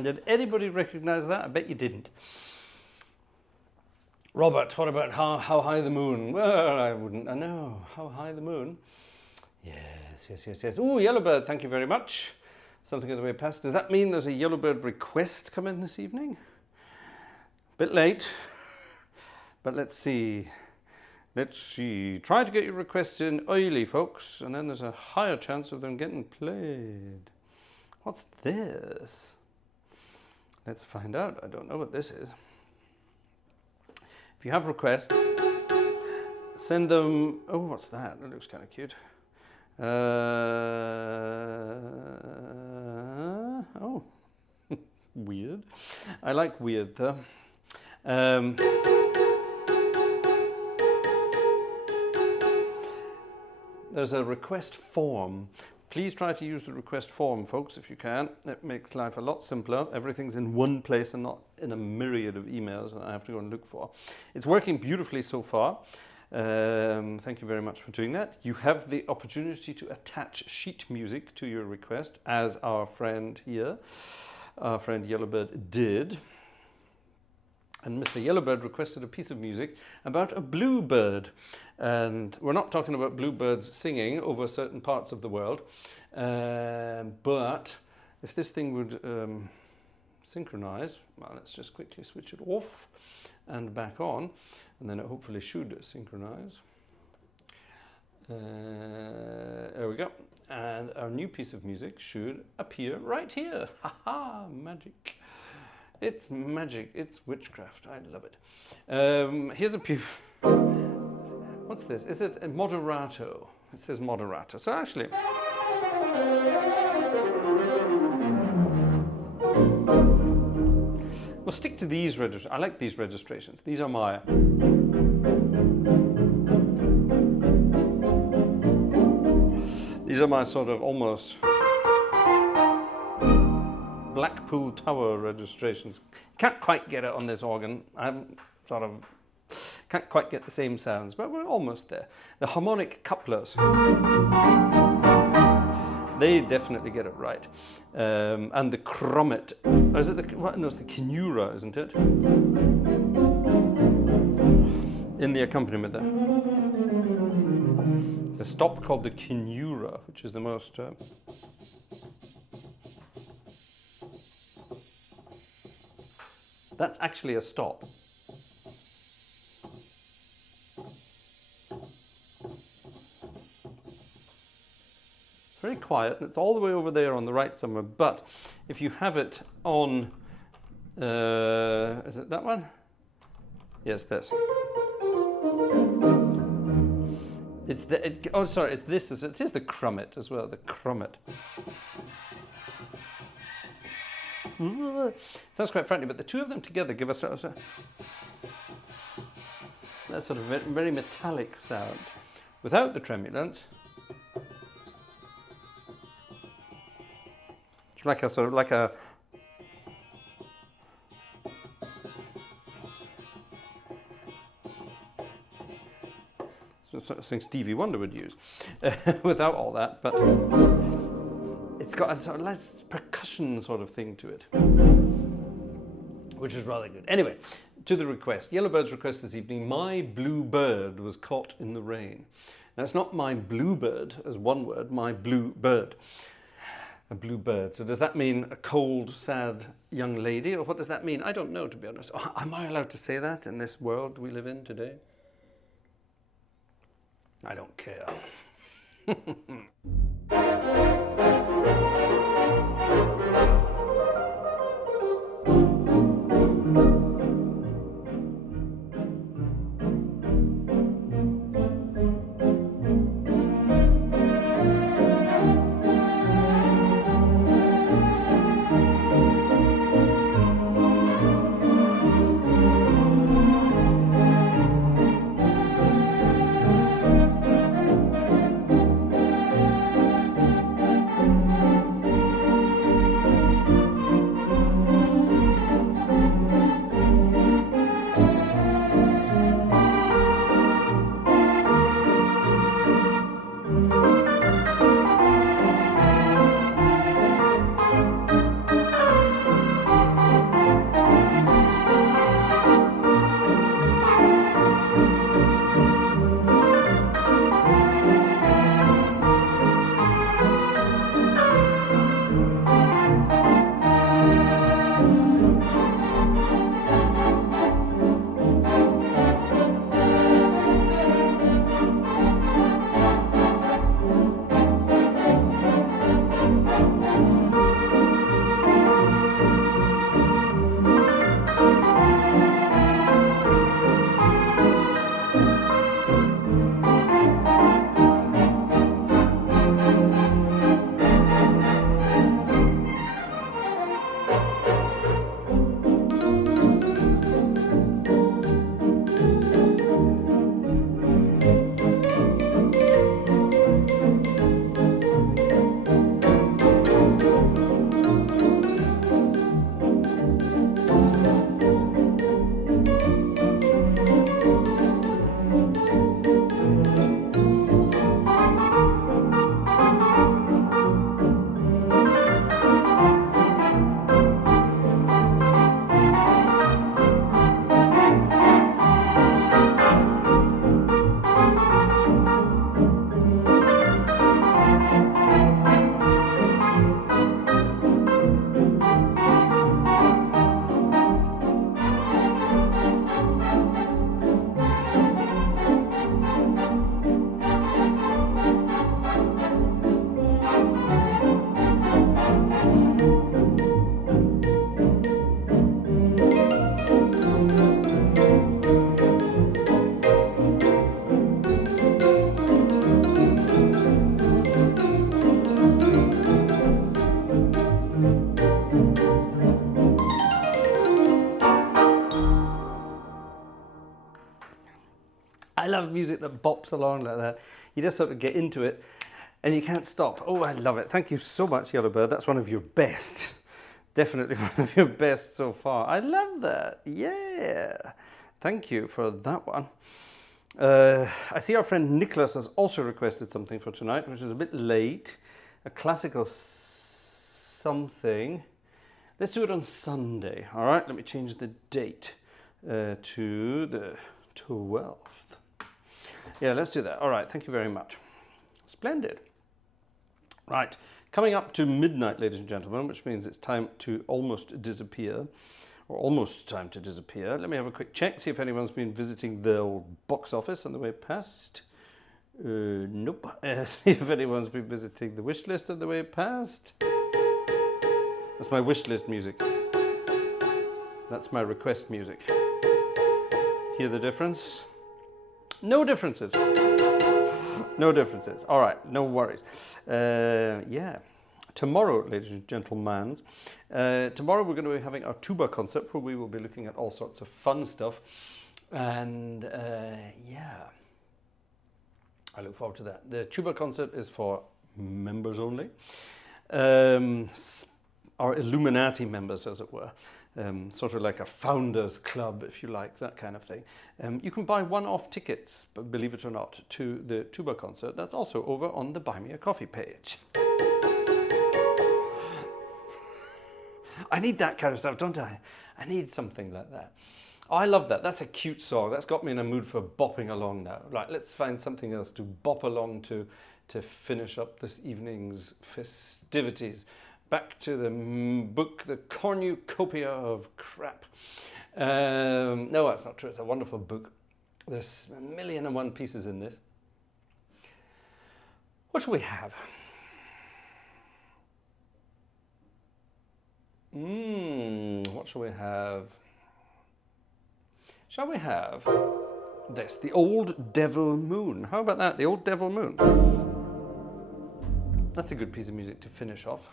Did anybody recognize that? I bet you didn't. Robert, what about how high the moon? Well, I wouldn't. I know. How high the moon? Yes. Oh, Yellowbird, thank you very much. Something on the way past. Does that mean there's a Yellowbird request coming this evening? Bit late, but let's see. Let's see. Try to get your requests in early, folks, and then there's a higher chance of them getting played. What's this? Let's find out. I don't know what this is. If you have requests, send them. Oh, what's that? That looks kind of cute. Oh, weird. I like weird though. There's a request form. Please try to use the request form, folks, if you can. It makes life a lot simpler. Everything's in one place and not in a myriad of emails that I have to go and look for. It's working beautifully so far. Thank you very much for doing that. You have the opportunity to attach sheet music to your request, as our friend here, our friend Yellowbird, did. And Mr. Yellowbird requested a piece of music about a bluebird. And we're not talking about bluebirds singing over certain parts of the world, but if this thing would synchronize, well, let's just quickly switch it off and back on, and then it hopefully should synchronize. There we go. And our new piece of music should appear right here. Ha-ha, magic. It's magic, it's witchcraft, I love it. Here's a few. What's this? Is it a moderato? It says moderato. So actually, we'll stick to these registrations. I like these registrations. These are my. These are my sort of almost Blackpool Tower registrations. Can't quite get it on this organ. I haven't sort of, can't quite get the same sounds, but we're almost there. The harmonic couplers, they definitely get it right. And the crommet, or is it the, what, no, it's the kinura, isn't it? In the accompaniment there. There's a stop called the kinura, which is the most that's actually a stop. It's very quiet, and it's all the way over there on the right somewhere, but if you have it on, is it that one? Yes, this. It's the, oh sorry, it's this, it is the crommet as well, the crommet. Sounds quite frightening, but the two of them together give us that sort of very metallic sound. Without the tremulance, it's like a sort of like a something Stevie Wonder would use. Without all that, but it's got a sort of less percussion sort of thing to it, which is rather good. Anyway, to the request. Yellowbird's request this evening, My Blue Bird Was Caught in the Rain. Now, it's not my bluebird as one word, my blue bird. A blue bird. So does that mean a cold, sad young lady? Or what does that mean? I don't know, to be honest. Am I allowed to say that in this world we live in today? I don't care. I love music that bops along like that. You just sort of get into it and you can't stop. Oh, I love it. Thank you so much, Yellowbird. That's one of your best. Definitely one of your best so far. I love that. Yeah. Thank you for that one. I see our friend Nicholas has also requested something for tonight, which is a bit late. A classical something. Let's do it on Sunday. All right, let me change the date to the 12th. Yeah, let's do that. All right, thank you very much. Splendid. Right, coming up to midnight, ladies and gentlemen, which means it's time to almost disappear. Or almost time to disappear. Let me have a quick check, see if anyone's been visiting the old box office on the way past. Nope. See if anyone's been visiting the wish list on the way past. That's my wish list music. That's my request music. Hear the difference? No differences. No differences. All right, no worries. Yeah. Tomorrow, ladies and gentlemen, tomorrow we're going to be having our tuba concert where we will be looking at all sorts of fun stuff. And yeah, I look forward to that. The tuba concert is for members only. Our Illuminati members, as it were. Sort of like a founders club, if you like, that kind of thing. You can buy one-off tickets, believe it or not, to the tuba concert. That's also over on the Buy Me a Coffee page. I need that kind of stuff, don't I? I need something like that. Oh, I love that. That's a cute song. That's got me in a mood for bopping along now. Right, let's find something else to bop along to finish up this evening's festivities. Back to the book, The Cornucopia of Crap. No, that's not true. It's a wonderful book. There's 1,000,001 pieces in this. What shall we have? What shall we have? Shall we have this, The Old Devil Moon? How about that, The Old Devil Moon? That's a good piece of music to finish off.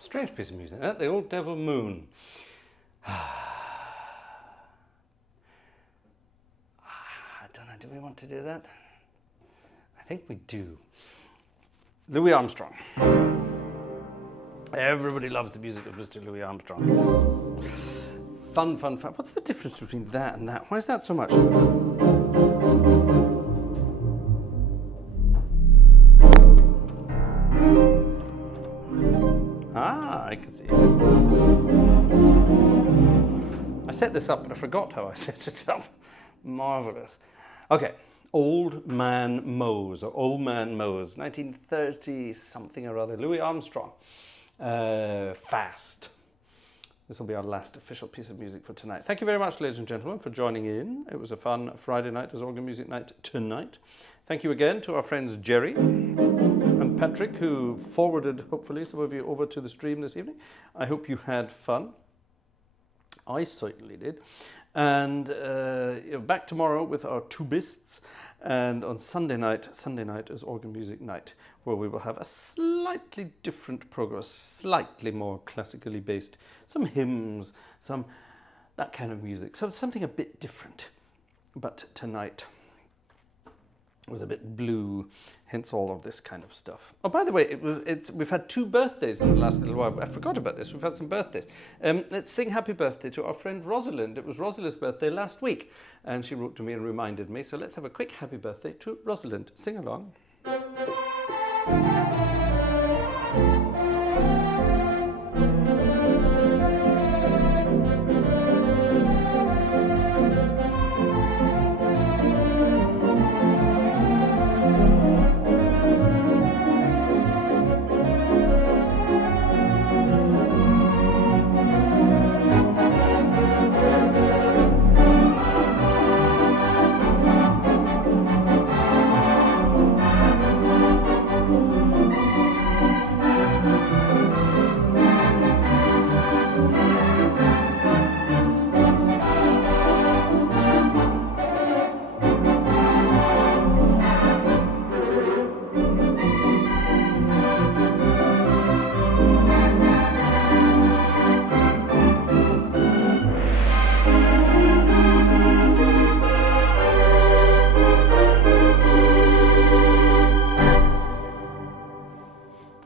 Strange piece of music, that, The Old Devil Moon. I don't know, Do we want to do that? I think we do. Louis Armstrong. Everybody loves the music of Mr. Louis Armstrong. Fun, fun, fun. What's the difference between that and that? Why is that so much? Ah, I can see it. I set this up, but I forgot how I set it up. Marvelous. Okay, Old Man Mose, or Old Man Mose, 1930 something or other. Louis Armstrong. Fast. This will be our last official piece of music for tonight. Thank you very much, ladies and gentlemen, for joining in. It was a fun Friday night as organ music night tonight. Thank you again to our friends Jerry and Patrick, who forwarded, hopefully, some of you over to the stream this evening. I hope you had fun. I certainly did. And back tomorrow with our tubists. And on Sunday night is organ music night, where we will have a slightly different program, slightly more classically based, some hymns, some that kind of music, so something a bit different. But tonight was a bit blue, hence all of this kind of stuff. Oh, by the way, we've had 2 birthdays in the last little while. I forgot about this. We've had some birthdays. Let's sing happy birthday to our friend Rosalind. It was Rosalind's birthday last week, and she wrote to me and reminded me. So let's have a quick happy birthday to Rosalind. Sing along.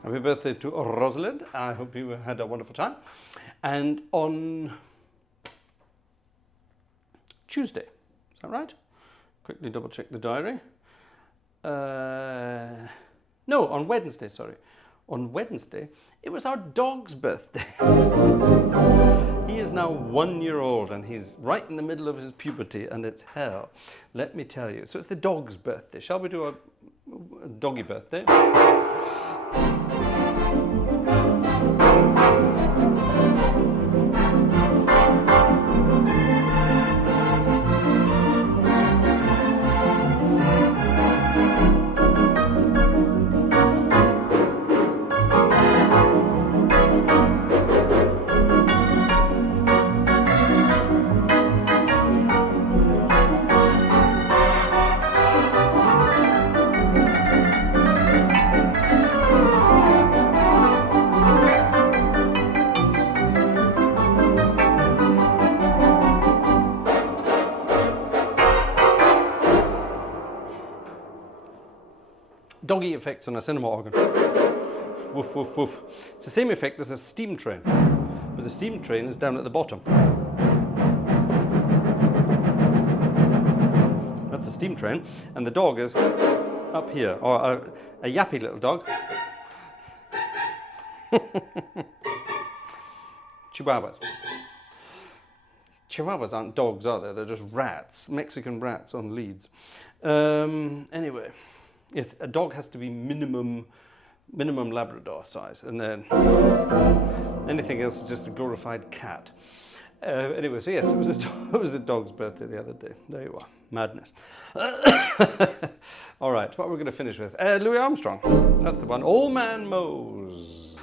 Happy birthday to Rosalind. I hope you had a wonderful time. And on Tuesday, is that right? Quickly double check the diary. No, on Wednesday, sorry. On Wednesday, it was our dog's birthday. He is now 1 year old and he's right in the middle of his puberty and it's hell, let me tell you. So it's the dog's birthday. Shall we do a doggy birthday? Doggy effects on a cinema organ. Woof, woof, woof. It's the same effect as a steam train, but the steam train is down at the bottom. That's the steam train, and the dog is up here, or a yappy little dog. Chihuahuas. Chihuahuas aren't dogs, are they? They're just rats, Mexican rats on leads. Anyway. Yes, a dog has to be minimum Labrador size, and then anything else is just a glorified cat. Anyway, so yes, it was the dog's birthday the other day. There you are, madness. All right, what we're going to finish with? Louis Armstrong. That's the one. Old Man Mose.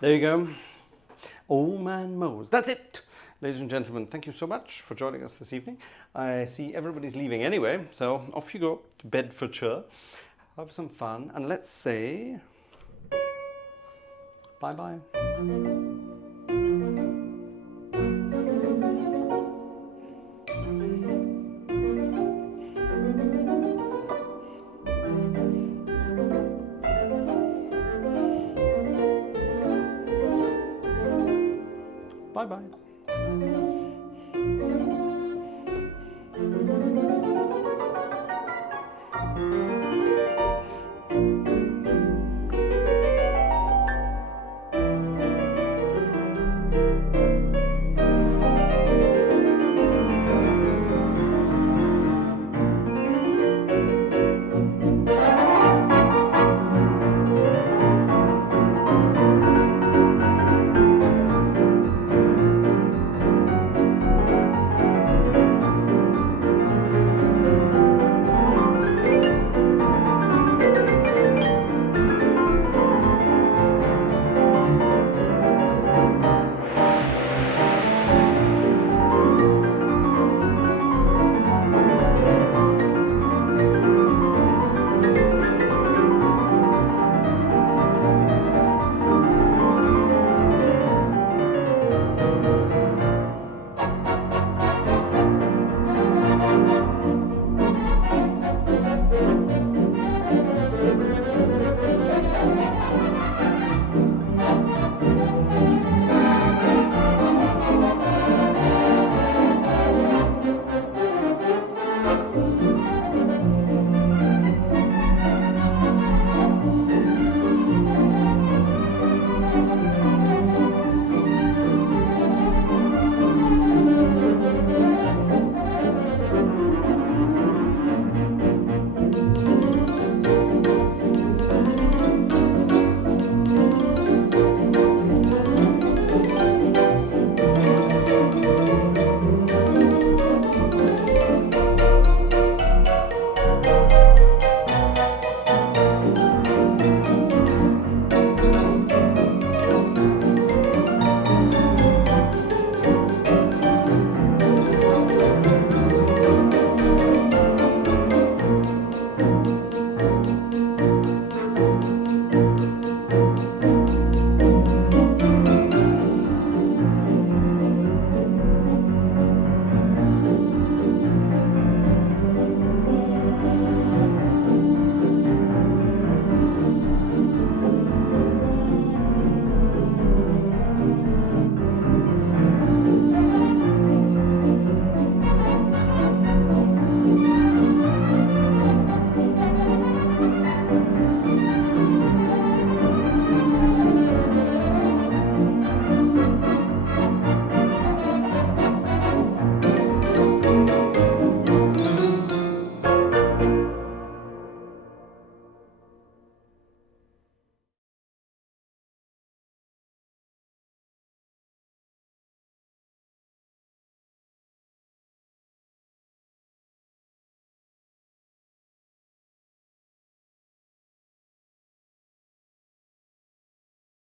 There you go. Old Man Mose. That's it. Ladies and gentlemen, thank you so much for joining us this evening. I see everybody's leaving anyway, so off you go to Bedfordshire. Have some fun, and let's say bye-bye.